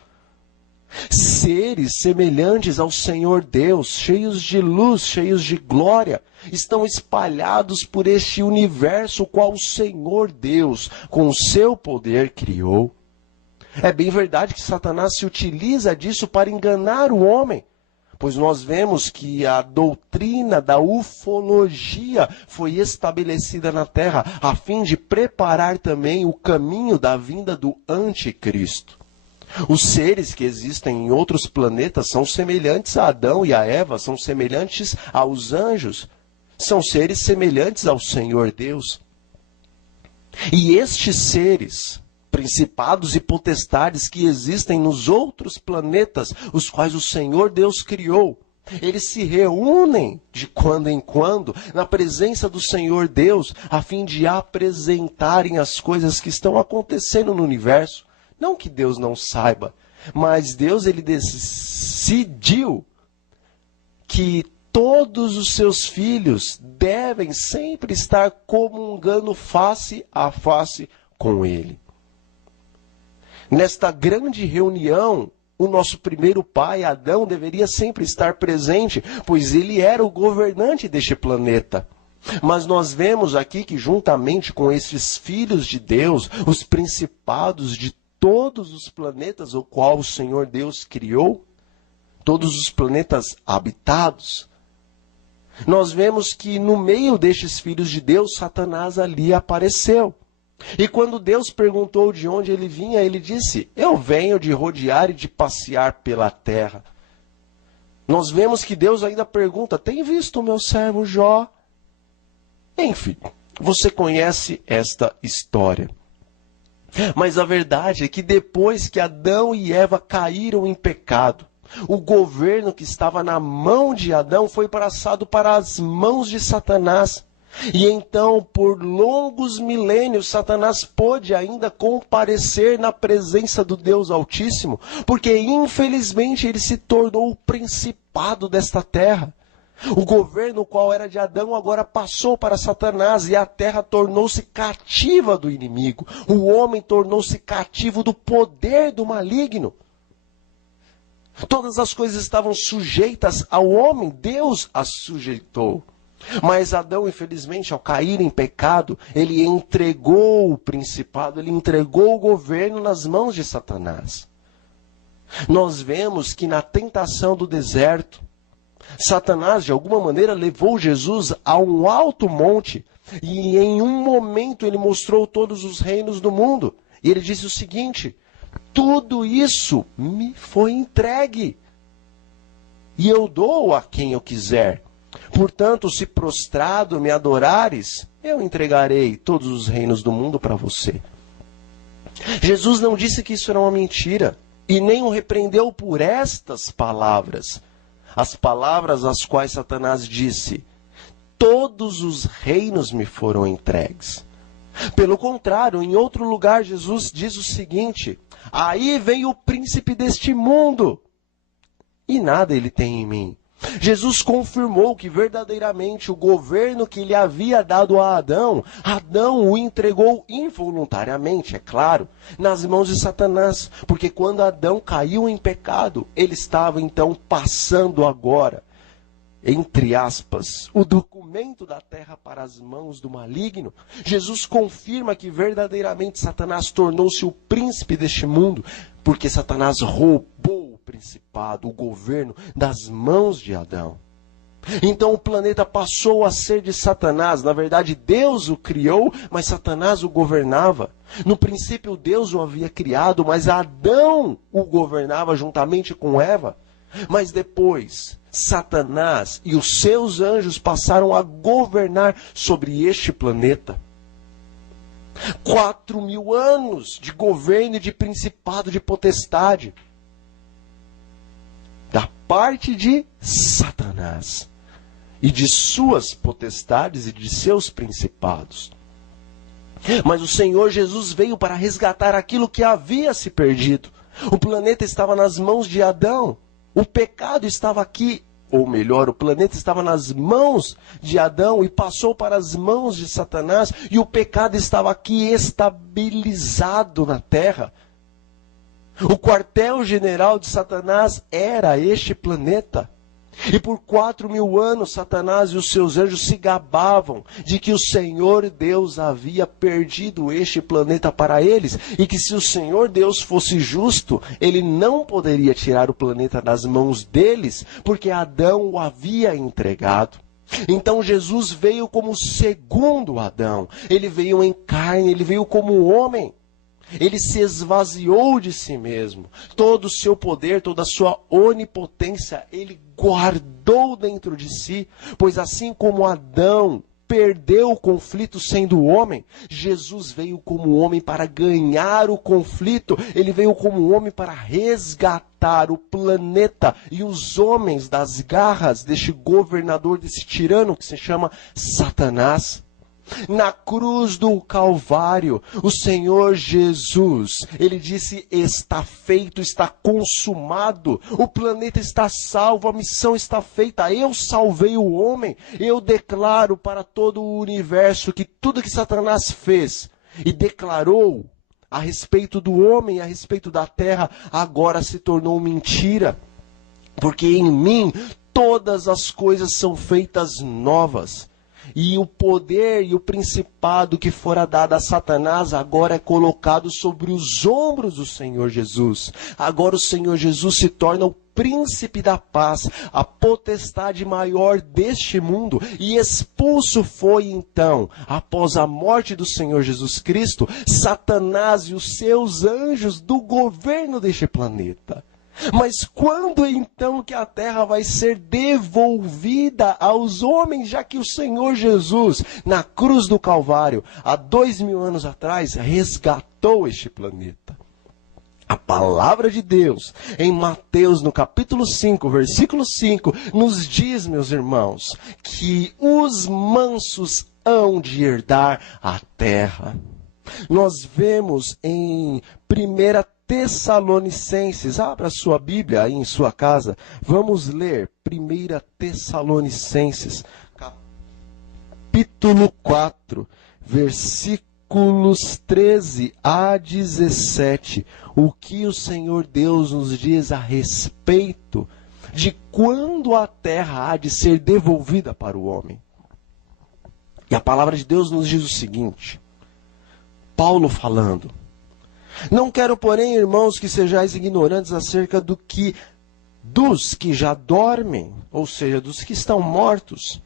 Seres semelhantes ao Senhor Deus, cheios de luz, cheios de glória, estão espalhados por este universo, o qual o Senhor Deus, com o seu poder, criou. É bem verdade que Satanás se utiliza disso para enganar o homem, pois nós vemos que a doutrina da ufologia foi estabelecida na Terra, a fim de preparar também o caminho da vinda do anticristo. Os seres que existem em outros planetas são semelhantes a Adão e a Eva, são semelhantes aos anjos, são seres semelhantes ao Senhor Deus. E estes seres, principados e potestades que existem nos outros planetas, os quais o Senhor Deus criou, eles se reúnem de quando em quando na presença do Senhor Deus, a fim de apresentarem as coisas que estão acontecendo no universo. Não que Deus não saiba, mas Deus ele decidiu que todos os seus filhos devem sempre estar comungando face a face com Ele. Nesta grande reunião, o nosso primeiro pai, Adão, deveria sempre estar presente, pois ele era o governante deste planeta. Mas nós vemos aqui que juntamente com esses filhos de Deus, os principados de todos os planetas o qual o Senhor Deus criou, todos os planetas habitados, nós vemos que no meio destes filhos de Deus, Satanás ali apareceu. E quando Deus perguntou de onde ele vinha, ele disse: eu venho de rodear e de passear pela terra. Nós vemos que Deus ainda pergunta: tem visto o meu servo Jó? Enfim, você conhece esta história. Mas a verdade é que depois que Adão e Eva caíram em pecado, o governo que estava na mão de Adão foi passado para as mãos de Satanás. E então, por longos milênios, Satanás pôde ainda comparecer na presença do Deus Altíssimo, porque infelizmente ele se tornou o principado desta terra. O governo qual era de Adão agora passou para Satanás e a terra tornou-se cativa do inimigo. O homem tornou-se cativo do poder do maligno. Todas as coisas estavam sujeitas ao homem, Deus as sujeitou. Mas Adão, infelizmente, ao cair em pecado, ele entregou o principado, ele entregou o governo nas mãos de Satanás. Nós vemos que na tentação do deserto, Satanás, de alguma maneira, levou Jesus a um alto monte e em um momento ele mostrou todos os reinos do mundo. E ele disse o seguinte: tudo isso me foi entregue e eu dou a quem eu quiser. Portanto, se prostrado me adorares, eu entregarei todos os reinos do mundo para você. Jesus não disse que isso era uma mentira e nem o repreendeu por estas palavras. As palavras às quais Satanás disse: todos os reinos me foram entregues. Pelo contrário, em outro lugar, Jesus diz o seguinte: aí vem o príncipe deste mundo, e nada ele tem em mim. Jesus confirmou que verdadeiramente o governo que ele havia dado a Adão, Adão o entregou involuntariamente, é claro, nas mãos de Satanás. Porque quando Adão caiu em pecado, ele estava então passando agora, entre aspas, o documento da terra para as mãos do maligno. Jesus confirma que verdadeiramente Satanás tornou-se o príncipe deste mundo, porque Satanás roubou o principado, o governo das mãos de Adão. Então o planeta passou a ser de Satanás. Na verdade, Deus o criou, mas Satanás o governava. No princípio, Deus o havia criado, mas Adão o governava juntamente com Eva. Mas depois, Satanás e os seus anjos passaram a governar sobre este planeta. 4.000 anos de governo e de principado, de potestade, da parte de Satanás e de suas potestades e de seus principados. Mas o Senhor Jesus veio para resgatar aquilo que havia se perdido. O planeta estava nas mãos de Adão. O pecado estava aqui, ou melhor, o planeta estava nas mãos de Adão e passou para as mãos de Satanás, e o pecado estava aqui estabilizado na terra. O quartel-general de Satanás era este planeta. E por 4.000 anos, Satanás e os seus anjos se gabavam de que o Senhor Deus havia perdido este planeta para eles, e que se o Senhor Deus fosse justo, ele não poderia tirar o planeta das mãos deles, porque Adão o havia entregado. Então Jesus veio como segundo Adão. Ele veio em carne, ele veio como homem. Ele se esvaziou de si mesmo. Todo o seu poder, toda a sua onipotência, ele guardou dentro de si. Pois assim como Adão perdeu o conflito sendo homem, Jesus veio como homem para ganhar o conflito. Ele veio como homem para resgatar o planeta e os homens das garras deste governador, desse tirano que se chama Satanás. Na cruz do Calvário, o Senhor Jesus, ele disse: está feito, está consumado, o planeta está salvo, a missão está feita, eu salvei o homem. Eu declaro para todo o universo que tudo que Satanás fez e declarou a respeito do homem, a respeito da terra, agora se tornou mentira, porque em mim todas as coisas são feitas novas. E o poder e o principado que fora dado a Satanás agora é colocado sobre os ombros do Senhor Jesus. Agora o Senhor Jesus se torna o príncipe da paz, a potestade maior deste mundo. E expulso foi então, após a morte do Senhor Jesus Cristo, Satanás e os seus anjos do governo deste planeta. Mas quando então que a terra vai ser devolvida aos homens, já que o Senhor Jesus, na cruz do Calvário, há 2.000 anos atrás, resgatou este planeta? A palavra de Deus, em Mateus, no capítulo 5, versículo 5, nos diz, meus irmãos, que os mansos hão de herdar a terra. Nós vemos em 1 Tessalonicenses, abra sua Bíblia aí em sua casa, vamos ler 1 Tessalonicenses, capítulo 4, versículos 13 a 17, o que o Senhor Deus nos diz a respeito de quando a terra há de ser devolvida para o homem. E a palavra de Deus nos diz o seguinte, Paulo falando: não quero, porém, irmãos, que sejais ignorantes acerca dos que já dormem, ou seja, dos que estão mortos,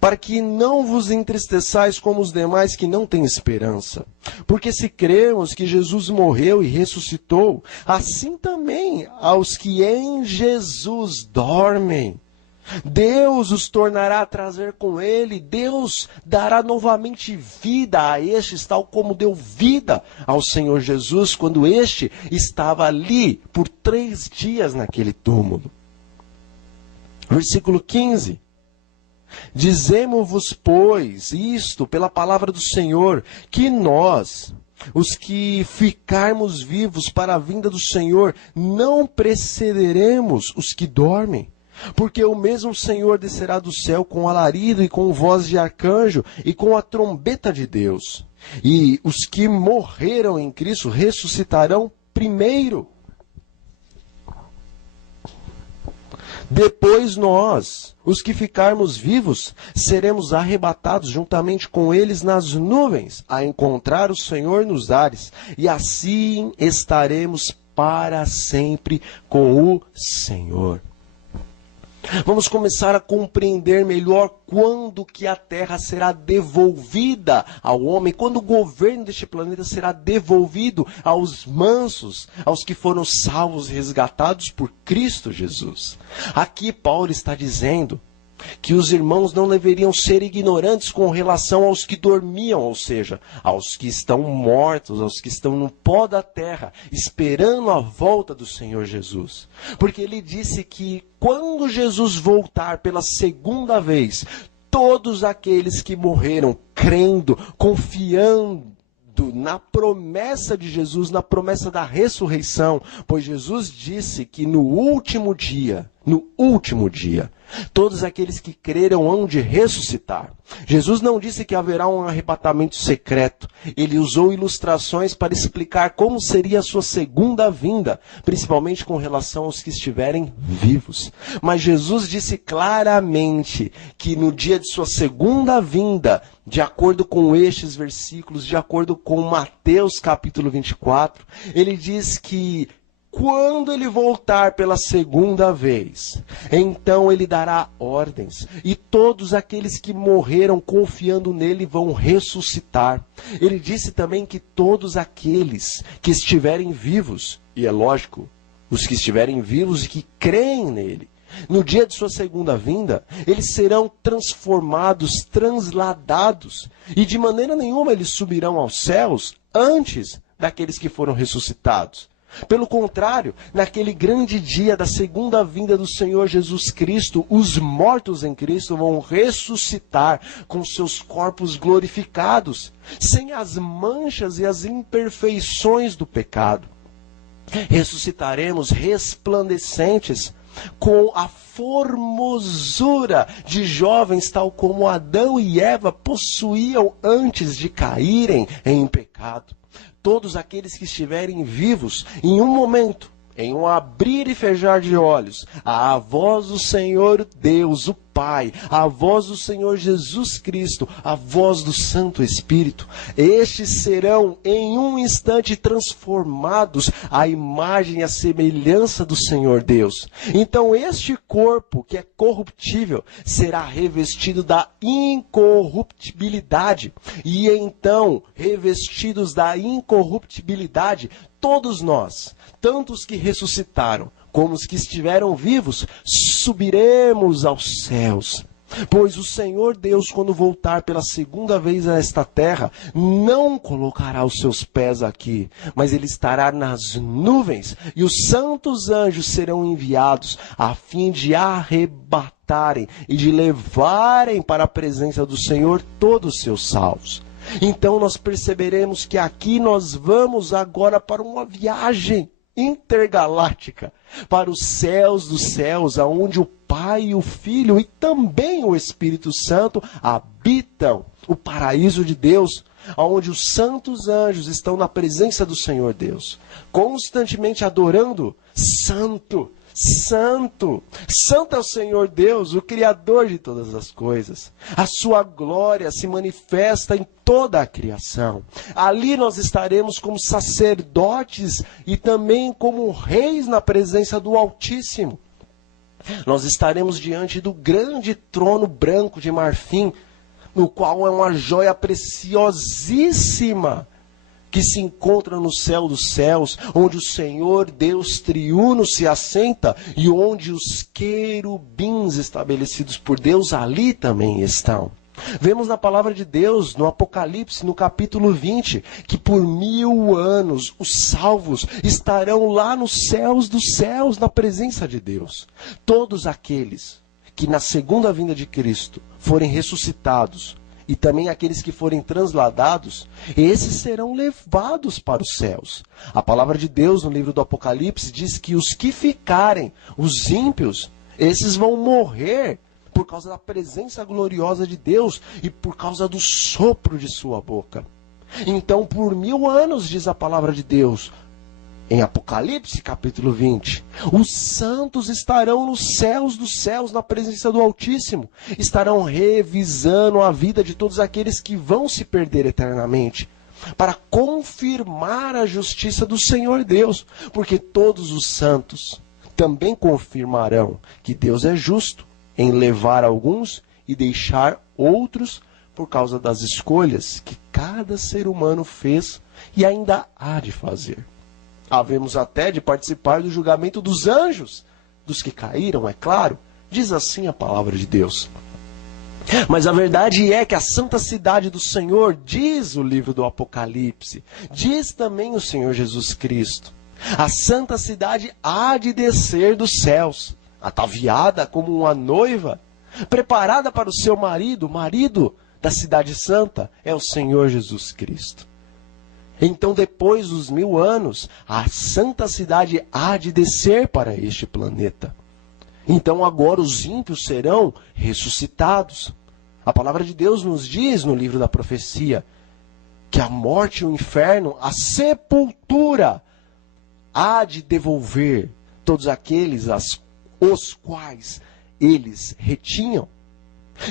para que não vos entristeçais como os demais que não têm esperança. Porque se cremos que Jesus morreu e ressuscitou, assim também aos que em Jesus dormem, Deus os tornará a trazer com ele. Deus dará novamente vida a estes, tal como deu vida ao Senhor Jesus, quando este estava ali por 3 dias naquele túmulo. Versículo 15. Dizemos-vos, pois, isto pela palavra do Senhor, que nós, os que ficarmos vivos para a vinda do Senhor, não precederemos os que dormem. Porque o mesmo Senhor descerá do céu com alarido e com voz de arcanjo e com a trombeta de Deus. E os que morreram em Cristo ressuscitarão primeiro. Depois nós, os que ficarmos vivos, seremos arrebatados juntamente com eles nas nuvens, a encontrar o Senhor nos ares, e assim estaremos para sempre com o Senhor. Vamos começar a compreender melhor quando que a terra será devolvida ao homem, quando o governo deste planeta será devolvido aos mansos, aos que foram salvos e resgatados por Cristo Jesus. Aqui Paulo está dizendo que os irmãos não deveriam ser ignorantes com relação aos que dormiam, ou seja, aos que estão mortos, aos que estão no pó da terra, esperando a volta do Senhor Jesus. Porque ele disse que quando Jesus voltar pela segunda vez, todos aqueles que morreram crendo, confiando na promessa de Jesus, na promessa da ressurreição, pois Jesus disse que no último dia, todos aqueles que creram hão de ressuscitar. Jesus não disse que haverá um arrebatamento secreto. Ele usou ilustrações para explicar como seria a sua segunda vinda, principalmente com relação aos que estiverem vivos. Mas Jesus disse claramente que no dia de sua segunda vinda, de acordo com estes versículos, de acordo com Mateus capítulo 24, ele diz que quando ele voltar pela segunda vez, então ele dará ordens, e todos aqueles que morreram confiando nele vão ressuscitar. Ele disse também que todos aqueles que estiverem vivos, e é lógico, os que estiverem vivos e que creem nele, no dia de sua segunda vinda, eles serão transformados, transladados, e de maneira nenhuma eles subirão aos céus antes daqueles que foram ressuscitados. Pelo contrário, naquele grande dia da segunda vinda do Senhor Jesus Cristo, os mortos em Cristo vão ressuscitar com seus corpos glorificados, sem as manchas e as imperfeições do pecado. Ressuscitaremos resplandecentes, com a formosura de jovens, tal como Adão e Eva possuíam antes de caírem em pecado. Todos aqueles que estiverem vivos, em um momento, em um abrir e fechar de olhos, a voz do Senhor Deus, o Pai, a voz do Senhor Jesus Cristo, a voz do Santo Espírito, estes serão em um instante transformados à imagem e à semelhança do Senhor Deus. Então este corpo, que é corruptível, será revestido da incorruptibilidade. E então, revestidos da incorruptibilidade, todos nós, tanto os que ressuscitaram, como os que estiveram vivos, subiremos aos céus. Pois o Senhor Deus, quando voltar pela segunda vez a esta terra, não colocará os seus pés aqui, mas ele estará nas nuvens, e os santos anjos serão enviados a fim de arrebatarem e de levarem para a presença do Senhor todos os seus salvos. Então nós perceberemos que aqui nós vamos agora para uma viagem intergaláctica, para os céus dos céus, aonde o Pai, o Filho e também o Espírito Santo habitam, o paraíso de Deus, aonde os santos anjos estão na presença do Senhor Deus, constantemente adorando: Santo, Santo, Santo é o Senhor Deus, o Criador de todas as coisas. A sua glória se manifesta em toda a criação. Ali nós estaremos como sacerdotes e também como reis na presença do Altíssimo. Nós estaremos diante do grande trono branco de marfim, no qual é uma joia preciosíssima, que se encontra no céu dos céus, onde o Senhor Deus triuno se assenta e onde os querubins estabelecidos por Deus ali também estão. Vemos na palavra de Deus, no Apocalipse, no capítulo 20, que por 1000 anos os salvos estarão lá nos céus dos céus, na presença de Deus. Todos aqueles que na segunda vinda de Cristo forem ressuscitados, e também aqueles que forem transladados, esses serão levados para os céus. A palavra de Deus no livro do Apocalipse diz que os que ficarem, os ímpios, Esses vão morrer por causa da presença gloriosa de Deus e por causa do sopro de sua boca. Então, por 1000 anos, diz a palavra de Deus, em Apocalipse capítulo 20, os santos estarão nos céus dos céus, na presença do Altíssimo. Estarão revisando a vida de todos aqueles que vão se perder eternamente, para confirmar a justiça do Senhor Deus. Porque todos os santos também confirmarão que Deus é justo em levar alguns e deixar outros por causa das escolhas que cada ser humano fez e ainda há de fazer. Havemos até de participar do julgamento dos anjos, dos que caíram, é claro. Diz assim a palavra de Deus. Mas a verdade é que a santa cidade do Senhor, diz o livro do Apocalipse, diz também o Senhor Jesus Cristo, a santa cidade há de descer dos céus, ataviada como uma noiva, preparada para o seu marido. O marido da cidade santa é o Senhor Jesus Cristo. Então, depois dos 1000 anos, a santa cidade há de descer para este planeta. Então, agora os ímpios serão ressuscitados. A palavra de Deus nos diz no livro da profecia que a morte, o inferno, a sepultura há de devolver todos aqueles os quais eles retinham.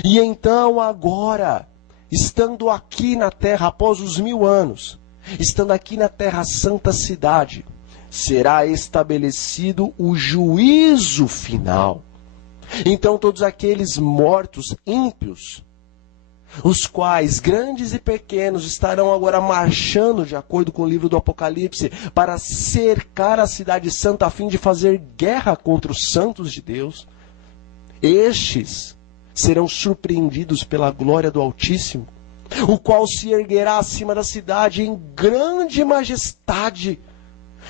E então, agora, estando aqui na terra após os 1000 anos, estando aqui na terra, a santa cidade, será estabelecido o juízo final. Então todos aqueles mortos ímpios, os quais, grandes e pequenos, estarão agora marchando, de acordo com o livro do Apocalipse, para cercar a cidade santa, a fim de fazer guerra contra os santos de Deus. Estes serão surpreendidos pela glória do Altíssimo, o qual se erguerá acima da cidade em grande majestade.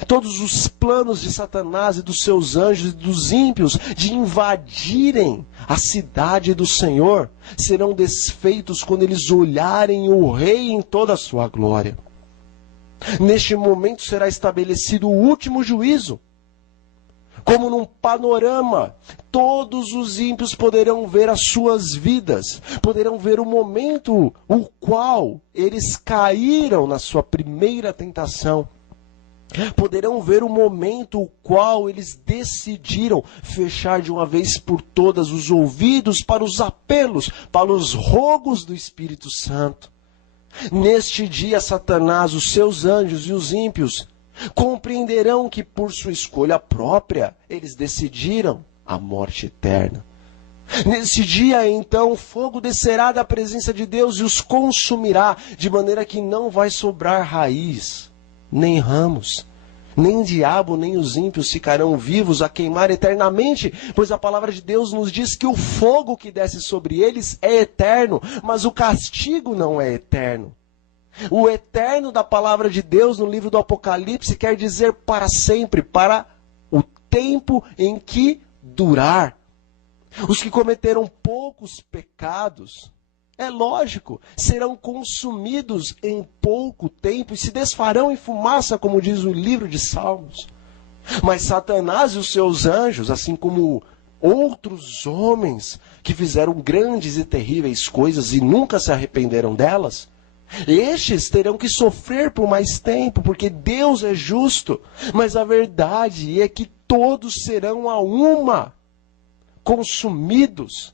Todos os planos de Satanás e dos seus anjos e dos ímpios de invadirem a cidade do Senhor serão desfeitos quando eles olharem o Rei em toda a sua glória. Neste momento será estabelecido o último juízo. Como num panorama, todos os ímpios poderão ver as suas vidas, poderão ver o momento o qual eles caíram na sua primeira tentação. Poderão ver o momento o qual eles decidiram fechar de uma vez por todas os ouvidos para os apelos, para os rogos do Espírito Santo. Neste dia, Satanás, os seus anjos e os ímpios compreenderão que por sua escolha própria eles decidiram a morte eterna. Nesse dia, então, o fogo descerá da presença de Deus e os consumirá, de maneira que não vai sobrar raiz, nem ramos, nem diabo, nem os ímpios ficarão vivos a queimar eternamente, pois a palavra de Deus nos diz que o fogo que desce sobre eles é eterno, mas o castigo não é eterno. O eterno da palavra de Deus no livro do Apocalipse quer dizer para sempre, para o tempo em que durar. Os que cometeram poucos pecados, é lógico, serão consumidos em pouco tempo e se desfarão em fumaça, como diz o livro de Salmos. Mas Satanás e os seus anjos, assim como outros homens que fizeram grandes e terríveis coisas e nunca se arrependeram delas, estes terão que sofrer por mais tempo, porque Deus é justo. Mas a verdade é que todos serão a uma consumidos.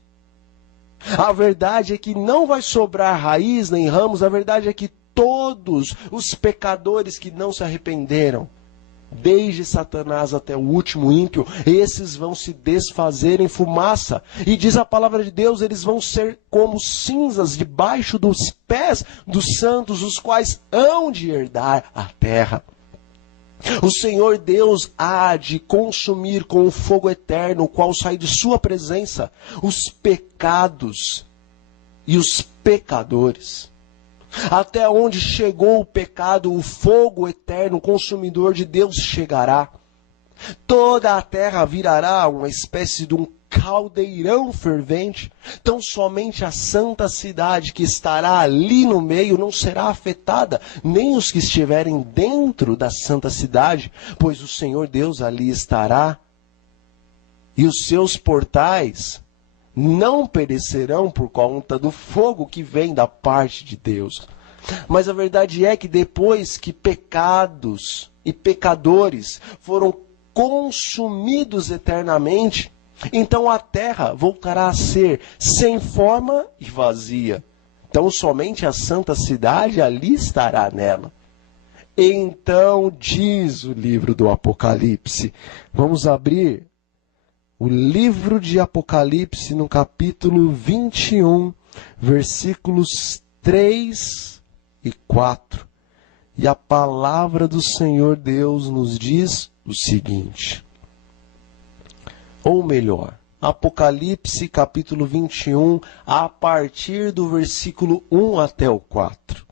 A verdade é que não vai sobrar raiz nem ramos. A verdade é que todos os pecadores que não se arrependeram, desde Satanás até o último ímpio, esses vão se desfazer em fumaça. E diz a palavra de Deus, eles vão ser como cinzas debaixo dos pés dos santos, os quais hão de herdar a terra. O Senhor Deus há de consumir com o fogo eterno, o qual sai de sua presença, os pecados e os pecadores. Até onde chegou o pecado, o fogo eterno, consumidor de Deus chegará. Toda a terra virará uma espécie de um caldeirão fervente. Tão somente a santa cidade que estará ali no meio não será afetada, nem os que estiverem dentro da santa cidade, pois o Senhor Deus ali estará e os seus portais não perecerão por conta do fogo que vem da parte de Deus. Mas a verdade é que depois que pecados e pecadores foram consumidos eternamente, então a terra voltará a ser sem forma e vazia. Então somente a santa cidade ali estará nela. Então diz o livro do Apocalipse. Vamos abrir o livro de Apocalipse no capítulo 21, versículos 3 e 4. E a palavra do Senhor Deus nos diz o seguinte. Ou melhor, Apocalipse capítulo 21, a partir do versículo 1 até o 4.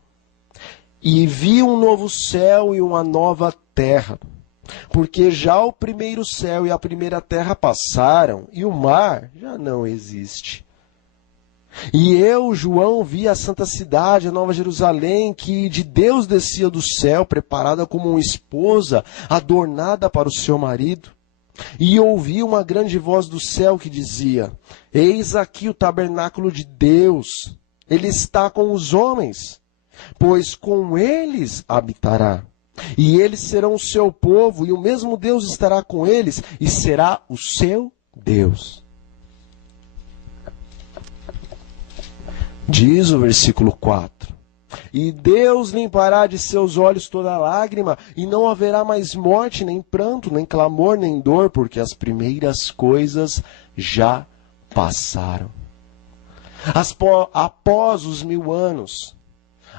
E vi um novo céu e uma nova terra, porque já o primeiro céu e a primeira terra passaram, e o mar já não existe. E eu, João, vi a santa cidade, a Nova Jerusalém, que de Deus descia do céu, preparada como uma esposa, adornada para o seu marido. E ouvi uma grande voz do céu que dizia: Eis aqui o tabernáculo de Deus, ele está com os homens, pois com eles habitará. E eles serão o seu povo, e o mesmo Deus estará com eles, e será o seu Deus. Diz o versículo 4. E Deus limpará de seus olhos toda lágrima, e não haverá mais morte, nem pranto, nem clamor, nem dor, porque as primeiras coisas já passaram. Após os 1000 anos,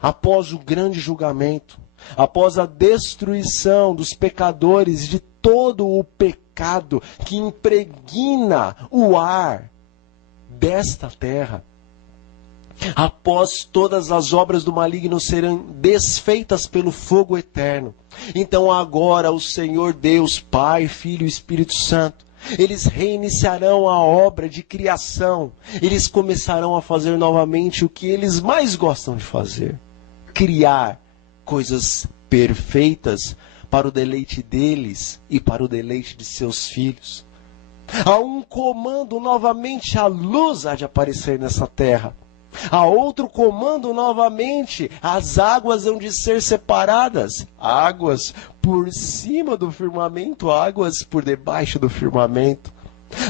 após o grande julgamento, após a destruição dos pecadores, de todo o pecado que impregna o ar desta terra, após todas as obras do maligno serem desfeitas pelo fogo eterno, então agora o Senhor Deus, Pai, Filho e Espírito Santo, eles reiniciarão a obra de criação, eles começarão a fazer novamente o que eles mais gostam de fazer: criar coisas perfeitas para o deleite deles e para o deleite de seus filhos. Há um comando novamente, a luz há de aparecer nessa terra. Há outro comando novamente, as águas hão de ser separadas. Águas por cima do firmamento, águas por debaixo do firmamento.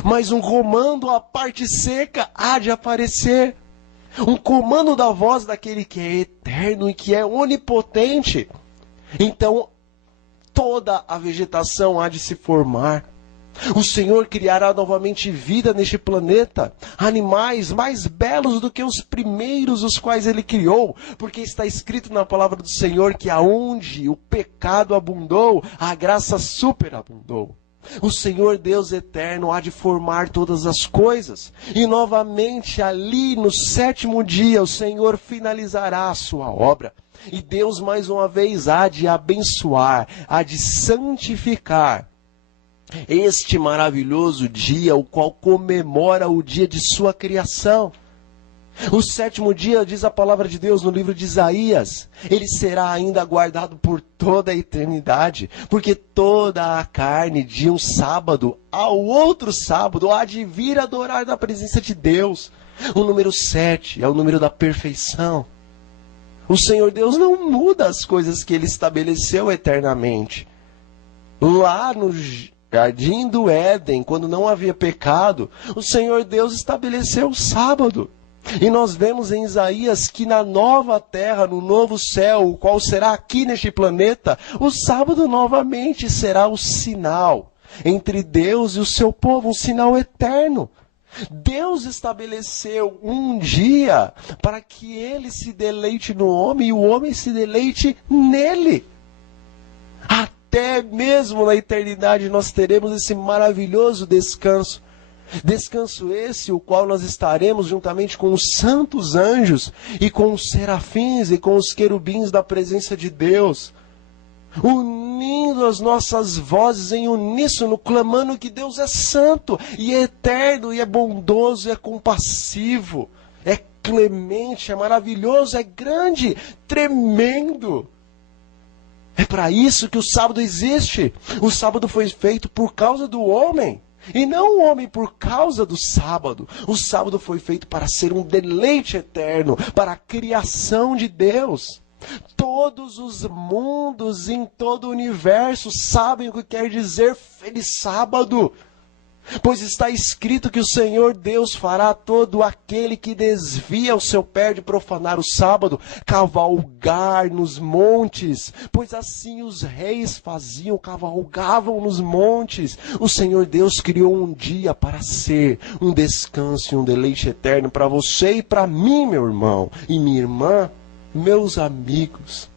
Mas um comando, a parte seca há de aparecer. Um comando da voz daquele que é eterno e que é onipotente. Então, toda a vegetação há de se formar. O Senhor criará novamente vida neste planeta, animais mais belos do que os primeiros os quais Ele criou, porque está escrito na palavra do Senhor que aonde o pecado abundou, a graça superabundou. O Senhor Deus eterno há de formar todas as coisas, e novamente ali no 7º dia o Senhor finalizará a sua obra. E Deus mais uma vez há de abençoar, há de santificar este maravilhoso dia, o qual comemora o dia de sua criação. O 7º dia, diz a palavra de Deus no livro de Isaías, ele será ainda guardado por toda a eternidade, porque toda a carne de um sábado ao outro sábado há de vir adorar na presença de Deus. O número 7 é o número da perfeição. O Senhor Deus não muda as coisas que Ele estabeleceu eternamente. Lá no Jardim do Éden, quando não havia pecado, o Senhor Deus estabeleceu o sábado. E nós vemos em Isaías que na nova terra, no novo céu, o qual será aqui neste planeta, o sábado novamente será o sinal entre Deus e o seu povo, um sinal eterno. Deus estabeleceu um dia para que Ele se deleite no homem e o homem se deleite nele. Até mesmo na eternidade nós teremos esse maravilhoso descanso. Descanso esse, o qual nós estaremos juntamente com os santos anjos e com os serafins e com os querubins da presença de Deus, unindo as nossas vozes em uníssono, clamando que Deus é santo e é eterno e é bondoso e é compassivo, é clemente, é maravilhoso, é grande, tremendo. É para isso que o sábado existe. O sábado foi feito por causa do homem. E não o homem por causa do sábado. O sábado foi feito para ser um deleite eterno, para a criação de Deus. Todos os mundos em todo o universo sabem o que quer dizer feliz sábado. Pois está escrito que o Senhor Deus fará todo aquele que desvia o seu pé de profanar o sábado, cavalgar nos montes. Pois assim os reis faziam, cavalgavam nos montes. O Senhor Deus criou um dia para ser um descanso e um deleite eterno para você e para mim, meu irmão e minha irmã, meus amigos.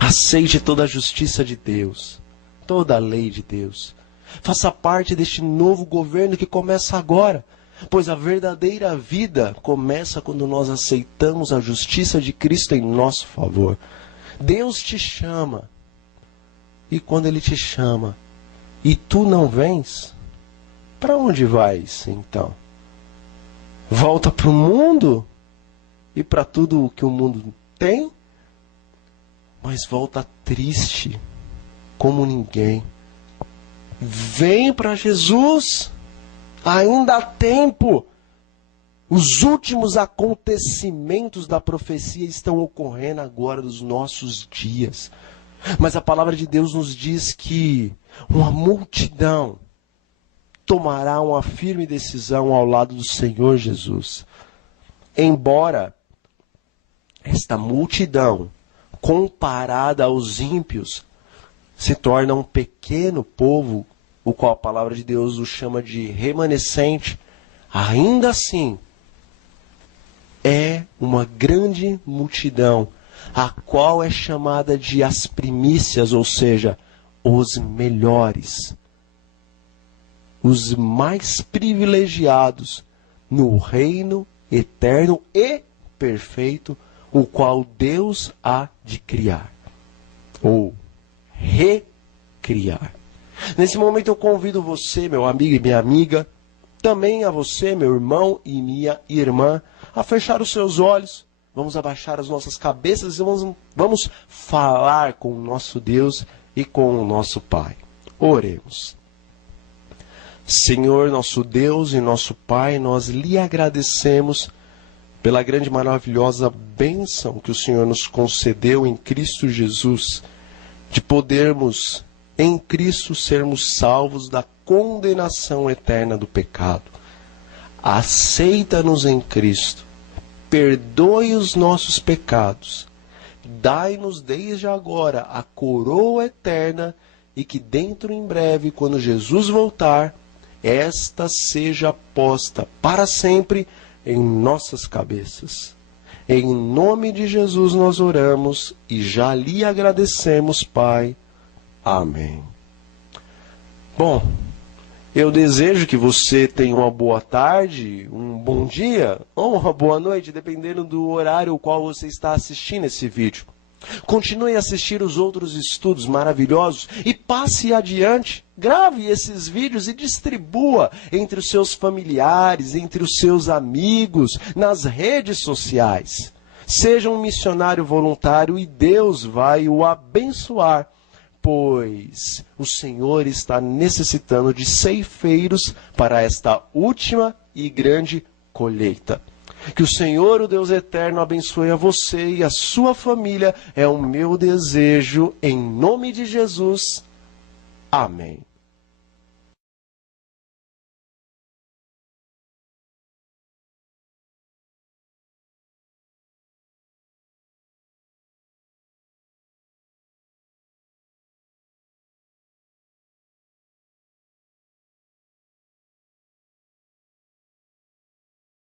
Aceite toda a justiça de Deus, toda a lei de Deus. Faça parte deste novo governo que começa agora, pois a verdadeira vida começa quando nós aceitamos a justiça de Cristo em nosso favor. Deus te chama, e quando Ele te chama, e tu não vens, para onde vais então? Volta para o mundo e para tudo o que o mundo tem? Mas volta triste, como ninguém. Vem para Jesus, ainda há tempo. Os últimos acontecimentos da profecia estão ocorrendo agora nos nossos dias. Mas a palavra de Deus nos diz que uma multidão tomará uma firme decisão ao lado do Senhor Jesus. Embora esta multidão, comparada aos ímpios, se torna um pequeno povo, o qual a palavra de Deus o chama de remanescente, ainda assim é uma grande multidão, a qual é chamada de as primícias, ou seja, os melhores, os mais privilegiados no reino eterno e perfeito, o qual Deus há de criar, ou recriar. Nesse momento eu convido você, meu amigo e minha amiga, também a você, meu irmão e minha irmã, a fechar os seus olhos. Vamos abaixar as nossas cabeças e vamos falar com o nosso Deus e com o nosso Pai. Oremos. Senhor, nosso Deus e nosso Pai, nós lhe agradecemos pela grande e maravilhosa bênção que o Senhor nos concedeu em Cristo Jesus, de podermos, em Cristo, sermos salvos da condenação eterna do pecado. Aceita-nos em Cristo, perdoe os nossos pecados, dai-nos desde agora a coroa eterna e que dentro em breve, quando Jesus voltar, esta seja posta para sempre em nossas cabeças. Em nome de Jesus nós oramos e já lhe agradecemos, Pai. Amém. Bom, eu desejo que você tenha uma boa tarde, um bom dia ou uma boa noite, dependendo do horário ao qual você está assistindo esse vídeo. Continue a assistir os outros estudos maravilhosos e passe adiante. Grave esses vídeos e distribua entre os seus familiares, entre os seus amigos, nas redes sociais. Seja um missionário voluntário e Deus vai o abençoar, pois o Senhor está necessitando de ceifeiros para esta última e grande colheita. Que o Senhor, o Deus eterno, abençoe a você e a sua família. É o meu desejo, em nome de Jesus. Amém.